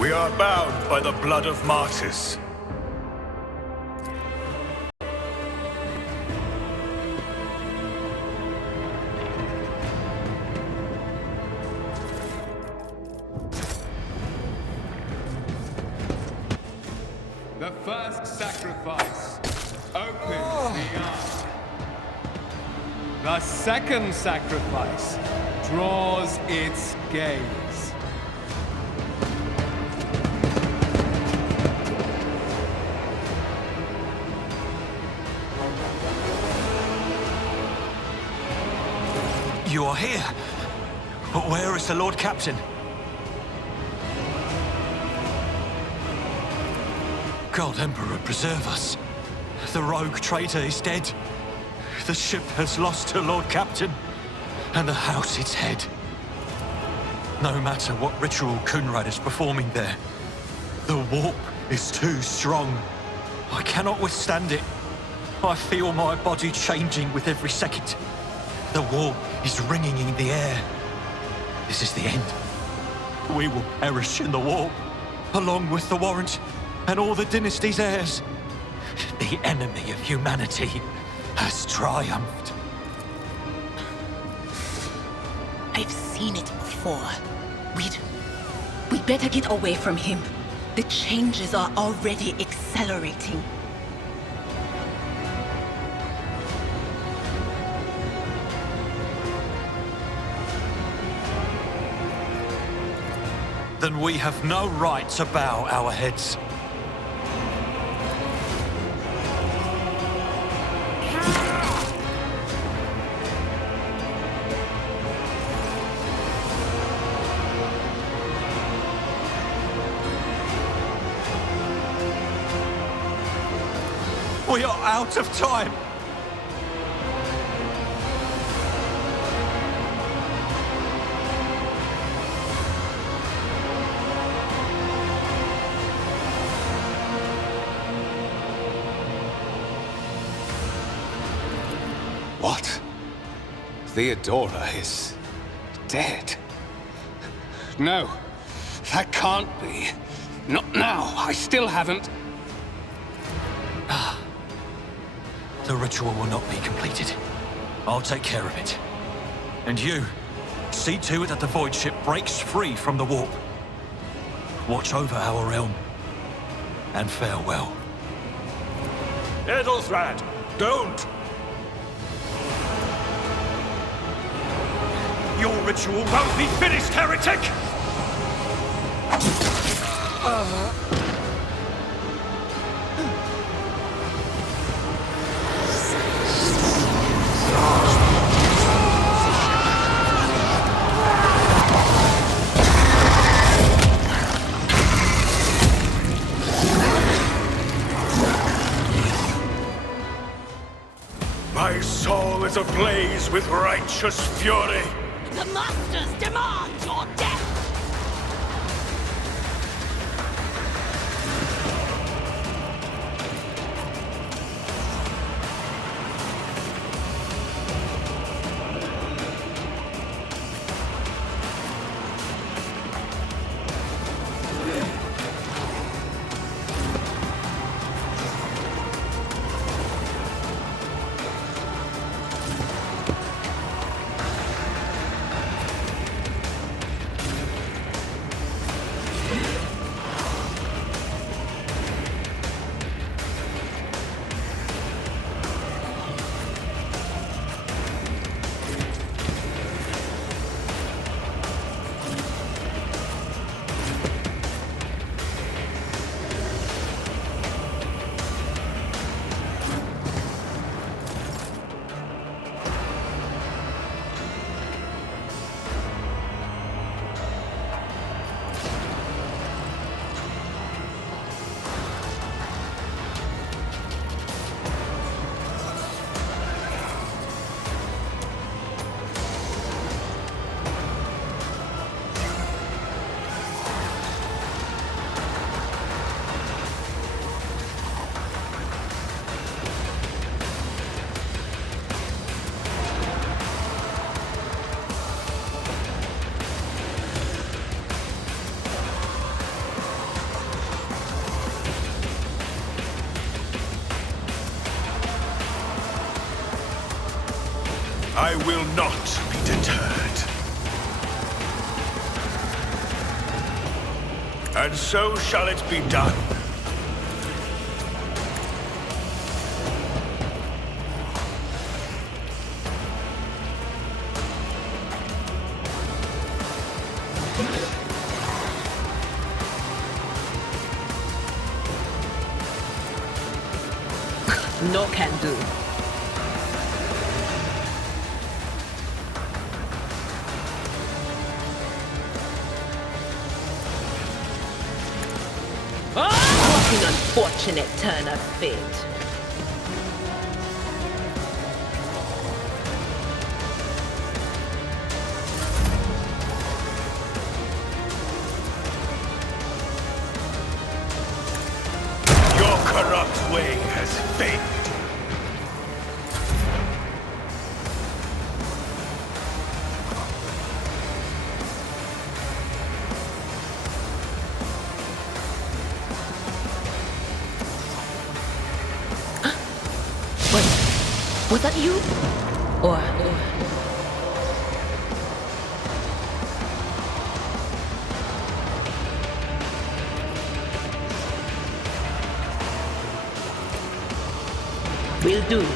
We are bound by the blood of martyrs. The first sacrifice opens the eye. The second sacrifice draws its gaze. You are here. But where is the Lord Captain? God Emperor, preserve us. The rogue traitor is dead. The ship has lost her Lord Captain, and the house its head. No matter what ritual Kunrad is performing there, the warp is too strong. I cannot withstand it. I feel my body changing with every second. The warp is ringing in the air. This is the end. We will perish in the warp, along with the Warrant and all the dynasty's heirs. The enemy of humanity has triumphed. I've seen it before. We'd better get away from him. The changes are already accelerating. Then we have no right to bow our heads. We are out of time. What? Theodora is dead? No, that can't be. Not now. I still haven't. The ritual will not be completed. I'll take care of it. And you, see to it that the Void Ship breaks free from the warp. Watch over our realm. And farewell. Edelthrad, don't! Your ritual won't be finished, heretic! My soul is ablaze with righteous fury. The Masters demand your death! I will not be deterred. And so shall it be done. No can do. What an unfortunate turn of fate. Your corrupt way has failed. Was that you? Or... Will do.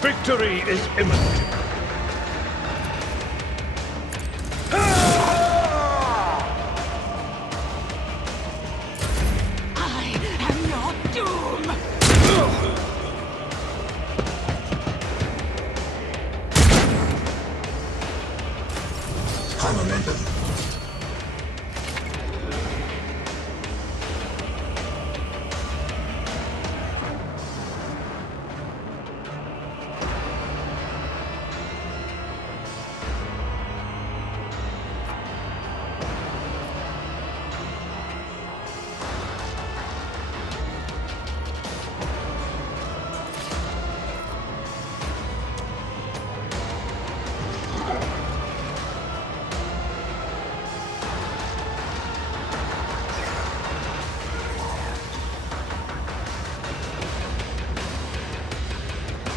Victory is imminent. I am your doom!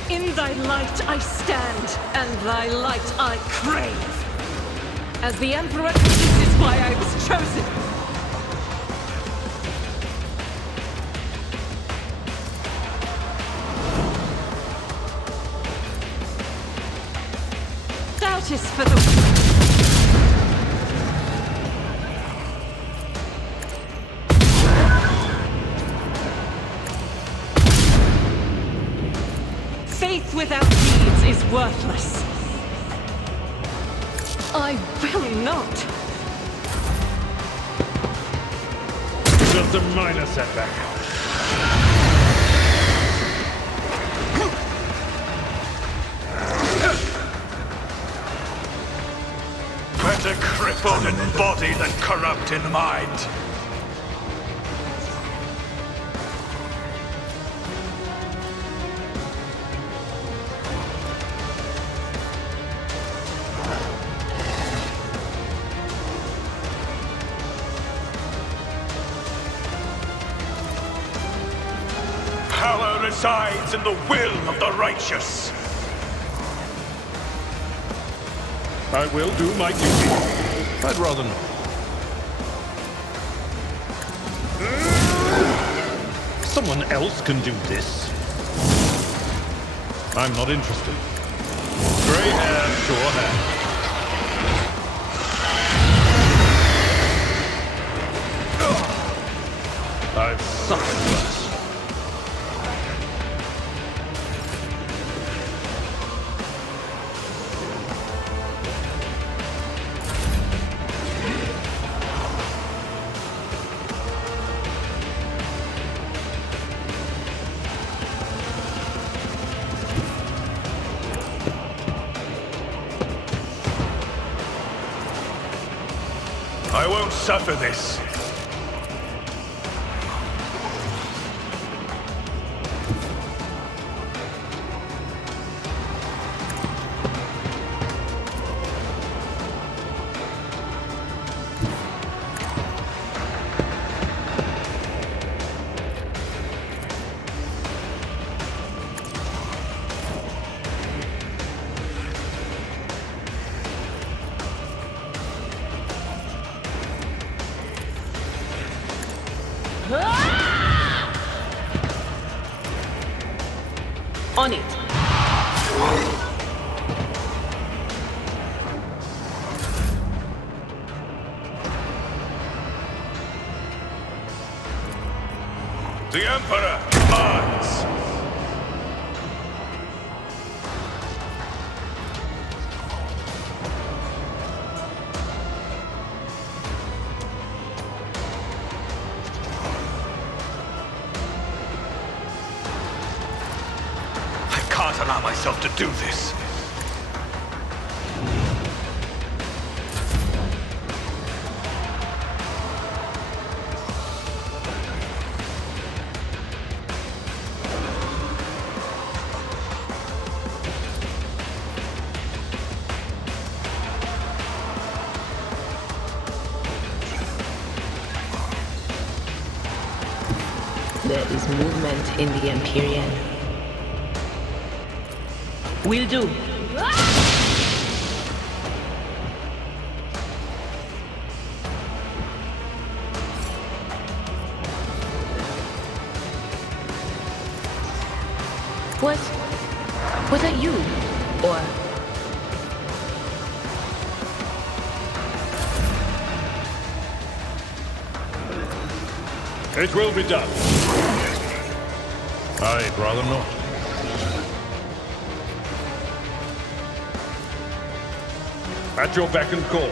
In thy light I stand, and thy light I crave. As the Emperor, this is why I was chosen. Doubt is for the... Faith without deeds is worthless. I will not. Just a minor setback. Better crippled in body than corrupt in mind. Power resides in the will of the righteous. I will do my duty. I'd rather not. Someone else can do this. I'm not interested. Gray hair, sure hair. I've suffered worse. I won't suffer this. On it. The Emperor commands! I can't allow myself to do this. There is movement in the Empyrean. Will do. Was that you? Or... It will be done. I'd rather not. At your beck and call.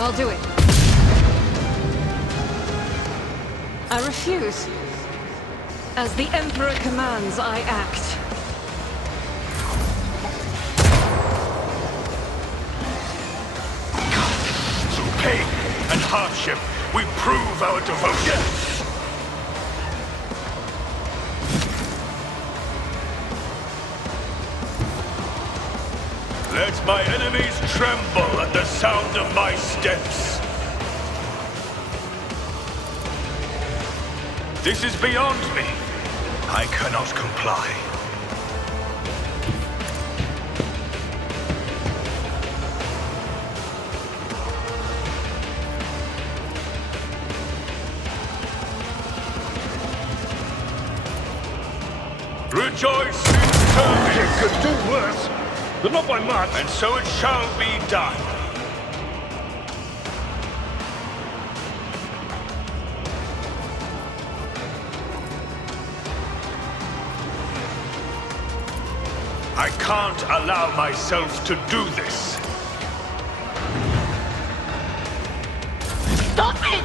I'll do it. I refuse. As the Emperor commands, I act. Through pain and hardship, we prove our devotion. Let my enemies tremble at the sound of my steps. This is beyond me. I cannot comply. Rejoice in service! It could do worse, but not by much. And so it shall be done. I can't allow myself to do this. Stop it!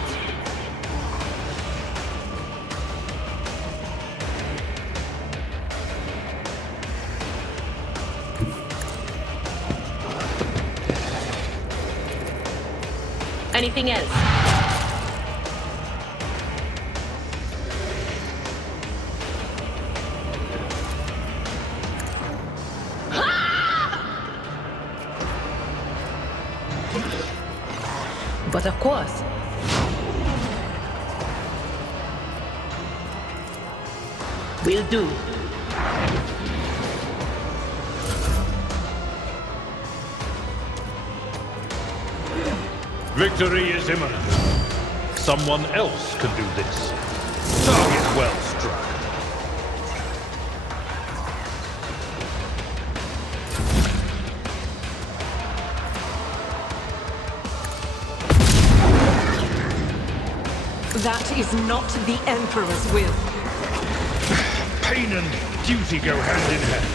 Anything else? But of course. Will do. Victory is imminent. Someone else can do this. Target well struck. That is not the Emperor's will. Pain and duty go hand in hand.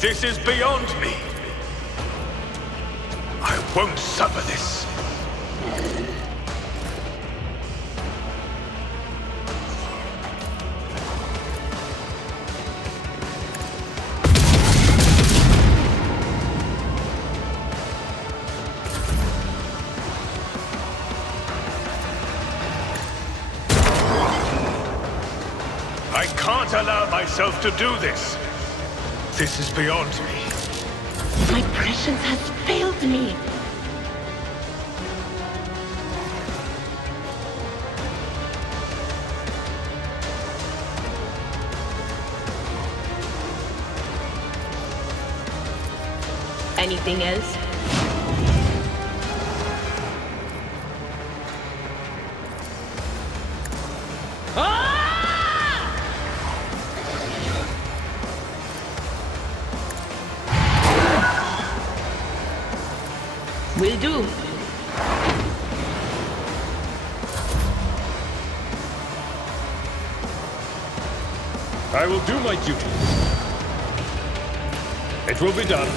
This is beyond me. won't suffer this. I can't allow myself to do this. This is beyond me. My prescience has failed me. Anything else? Will do. I will do my duty. It will be done.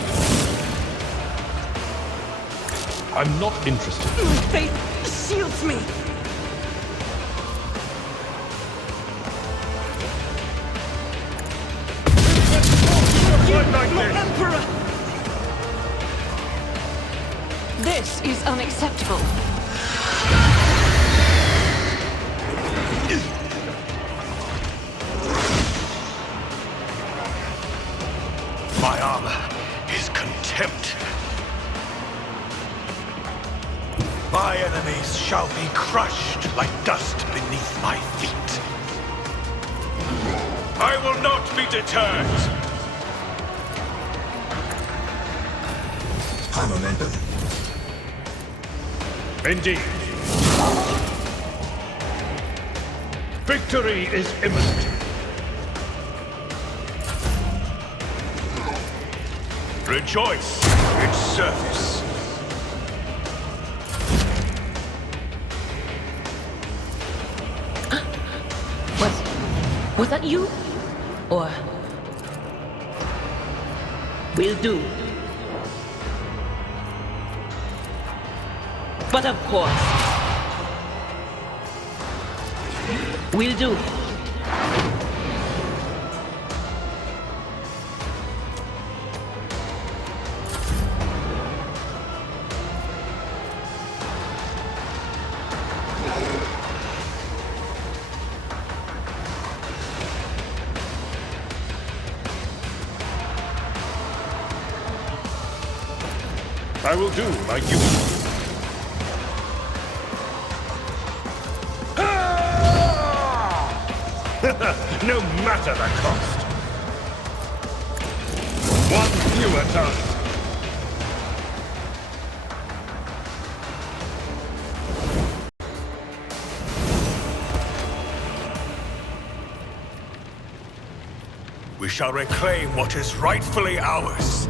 I'm not interested. My faith shields me. My Emperor! This is unacceptable. My armor is contempt. My enemies shall be crushed like dust beneath my feet. I will not be deterred. High momentum. Indeed. Victory is imminent. Rejoice in service. Was that you? Or... Will do. But of course. Will do. I will do my duty. No matter the cost. One fewer task. We shall reclaim what is rightfully ours.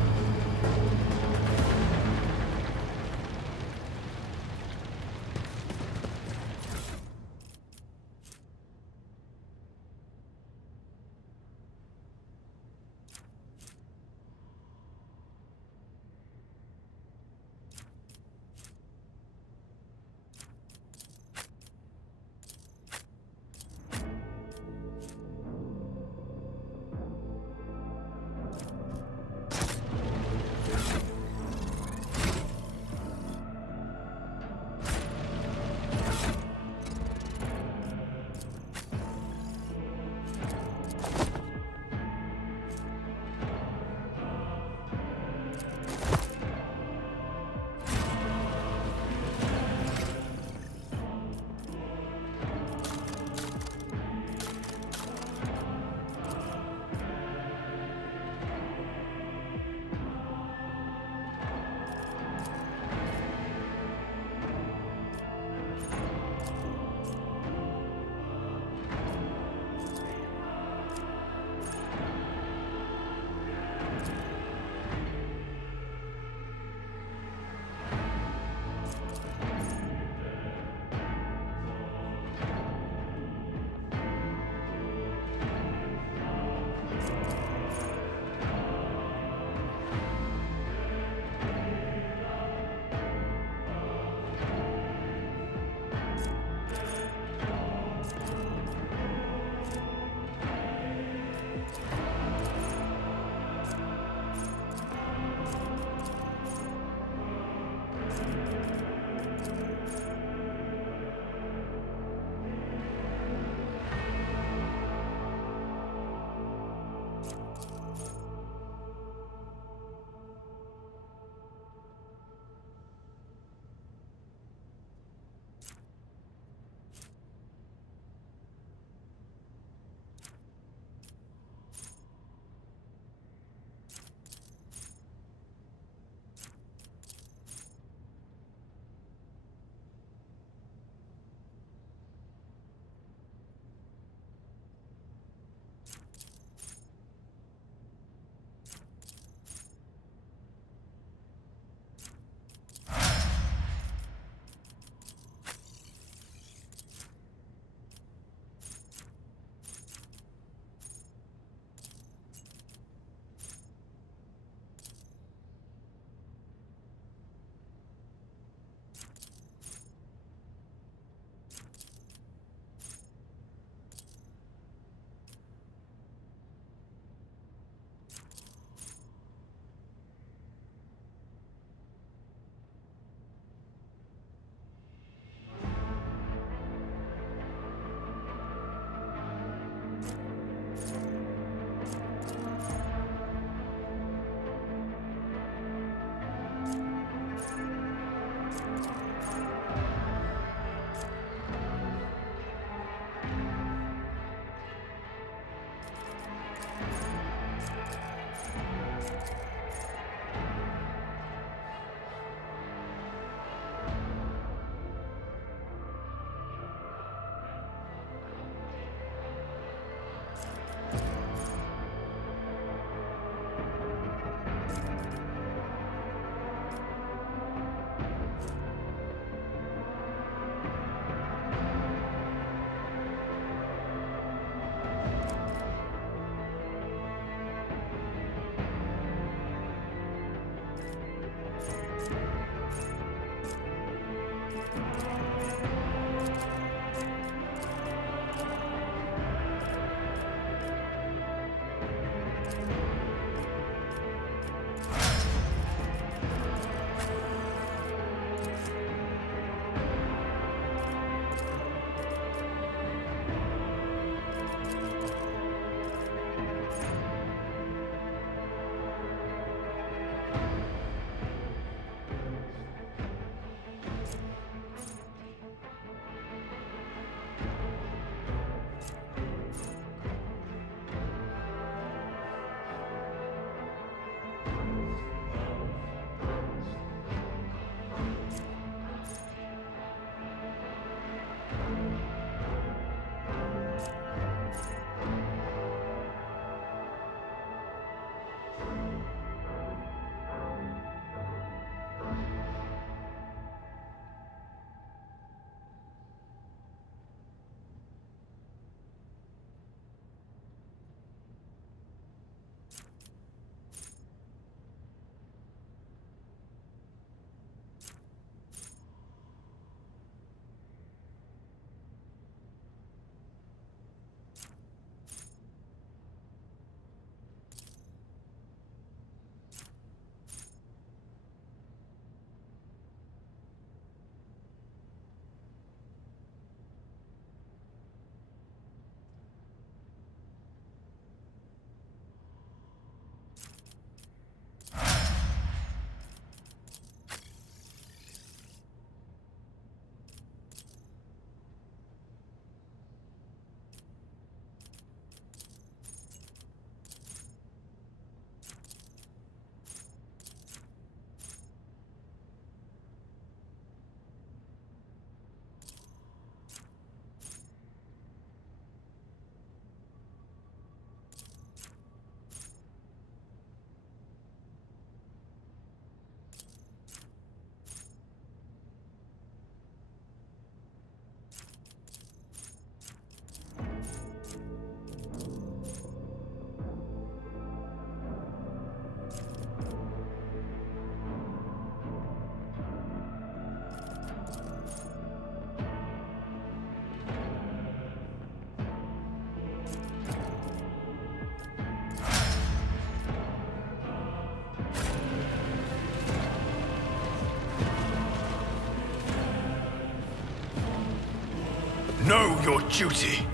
Know your duty.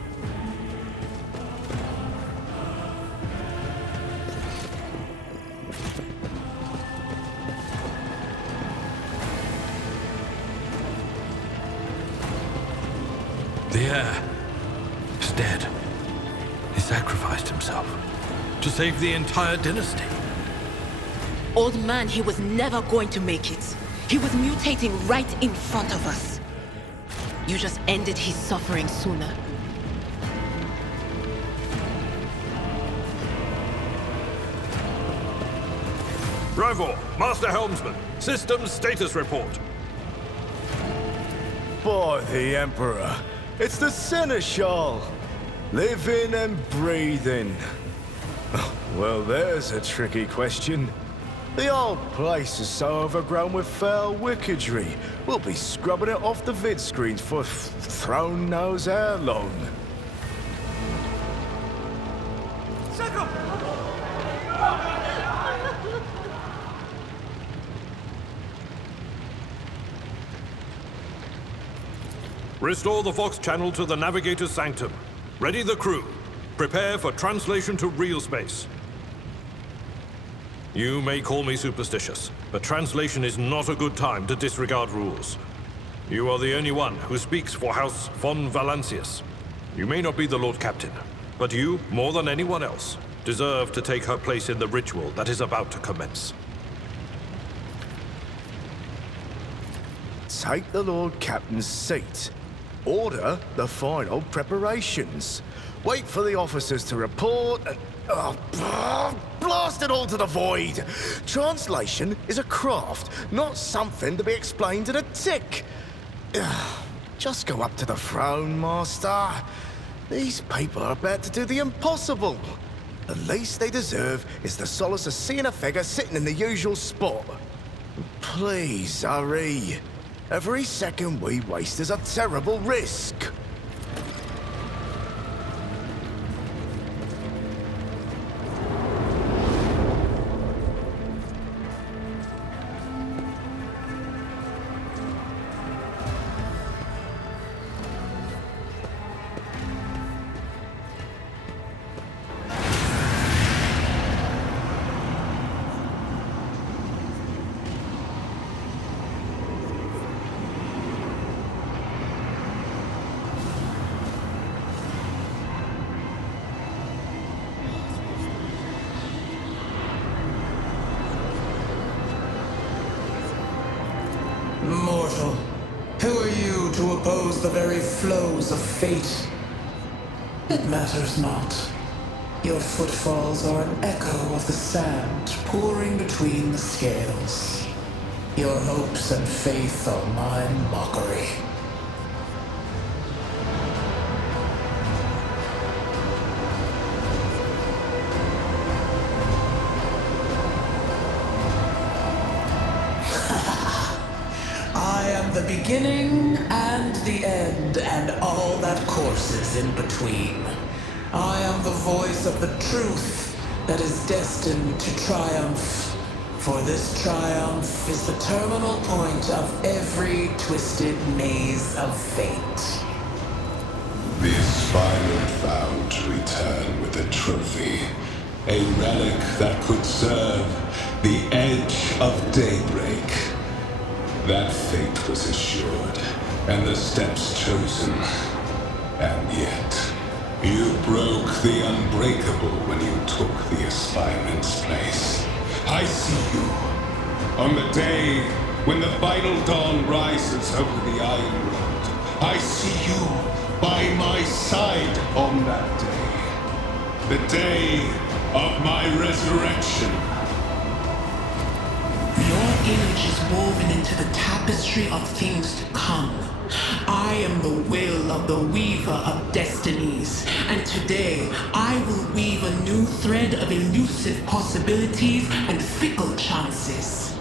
The heir is dead. He sacrificed himself to save the entire dynasty. Old man, he was never going to make it. He was mutating right in front of us. You just ended his suffering sooner. Rivor, Master Helmsman, systems status report. Boy, the Emperor. It's the Seneschal. Living and breathing. Well, there's a tricky question. The old place is so overgrown with foul wickedry. We'll be scrubbing it off the vid screens for throne knows how long. Restore the Vox channel to the Navigator's Sanctum. Ready the crew. Prepare for translation to real space. You may call me superstitious, but translation is not a good time to disregard rules. You are the only one who speaks for House von Valancius. You may not be the Lord Captain, but you, more than anyone else, deserve to take her place in the ritual that is about to commence. Take the Lord Captain's seat. Order the final preparations. Wait for the officers to report and... blast it all to the void! Translation is a craft, not something to be explained in a tick. Just go up to the throne, Master. These people are about to do the impossible. The least they deserve is the solace of seeing a figure sitting in the usual spot. Please, hurry. Every second we waste is a terrible risk. Mortal, who are you to oppose the very flows of fate? It matters not. Your footfalls are an echo of the sand pouring between the scales. Your hopes and faith are my mockery. The beginning and the end, and all that courses in between. I am the voice of the truth that is destined to triumph. For this triumph is the terminal point of every twisted maze of fate. The aspirant vowed to return with a trophy, a relic that could serve the edge of daybreak. That fate was assured, and the steps chosen. And yet, you broke the unbreakable when you took the aspirant's place. I see you. On the day when the final dawn rises over the Iron Road, I see you by my side on that day. The day of my resurrection. Your image is woven into the tapestry of things to come. I am the will of the weaver of destinies, and today I will weave a new thread of elusive possibilities and fickle chances.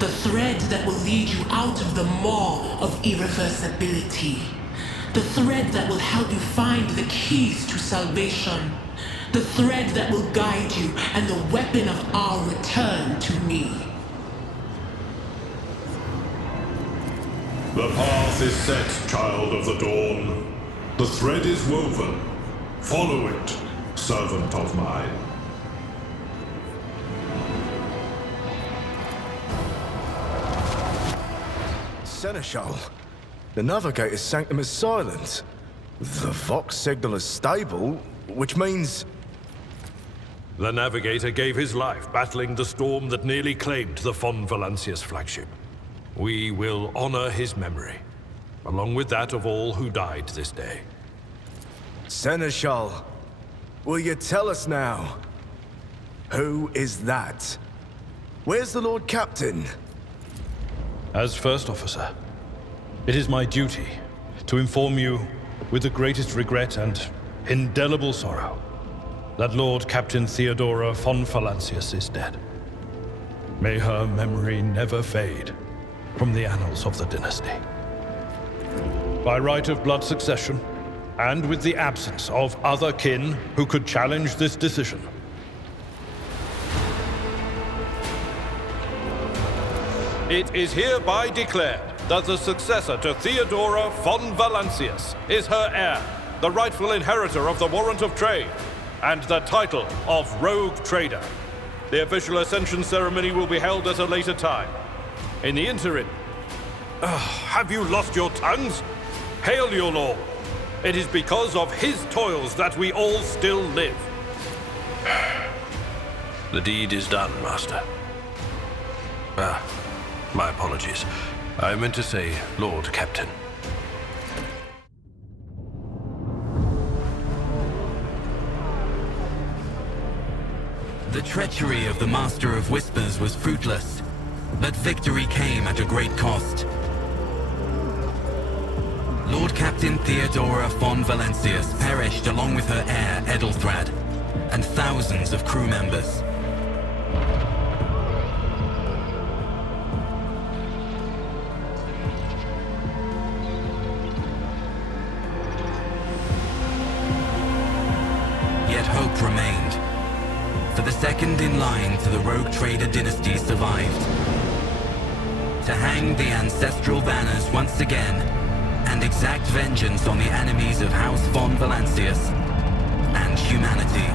The thread that will lead you out of the maw of irreversibility. The thread that will help you find the keys to salvation. The thread that will guide you and the weapon of our return to me. The path is set, child of the dawn. The thread is woven. Follow it, servant of mine. Seneschal, the Navigator's Sanctum is silent. The Vox signal is stable, which means... The Navigator gave his life battling the storm that nearly claimed the von Valancius flagship. We will honor his memory, along with that of all who died this day. Seneschal, will you tell us now? Who is that? Where's the Lord Captain? As First Officer, it is my duty to inform you, with the greatest regret and indelible sorrow, that Lord Captain Theodora von Valancius is dead. May her memory never fade from the annals of the dynasty. By right of blood succession, and with the absence of other kin who could challenge this decision, it is hereby declared that the successor to Theodora von Valancius is her heir, the rightful inheritor of the warrant of trade, and the title of Rogue Trader. The official ascension ceremony will be held at a later time. In the interim, have you lost your tongues? Hail your lord. It is because of his toils that we all still live. The deed is done, Master. My apologies. I meant to say Lord Captain. The treachery of the Master of Whispers was fruitless, but victory came at a great cost. Lord Captain Theodora von Valancius perished along with her heir, Edelthrad, and thousands of crew members. Yet hope remained, for the second in line to the Rogue Trader dynasty survived. To hang the ancestral banners once again, and exact vengeance on the enemies of House von Valancius and humanity.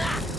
Ah!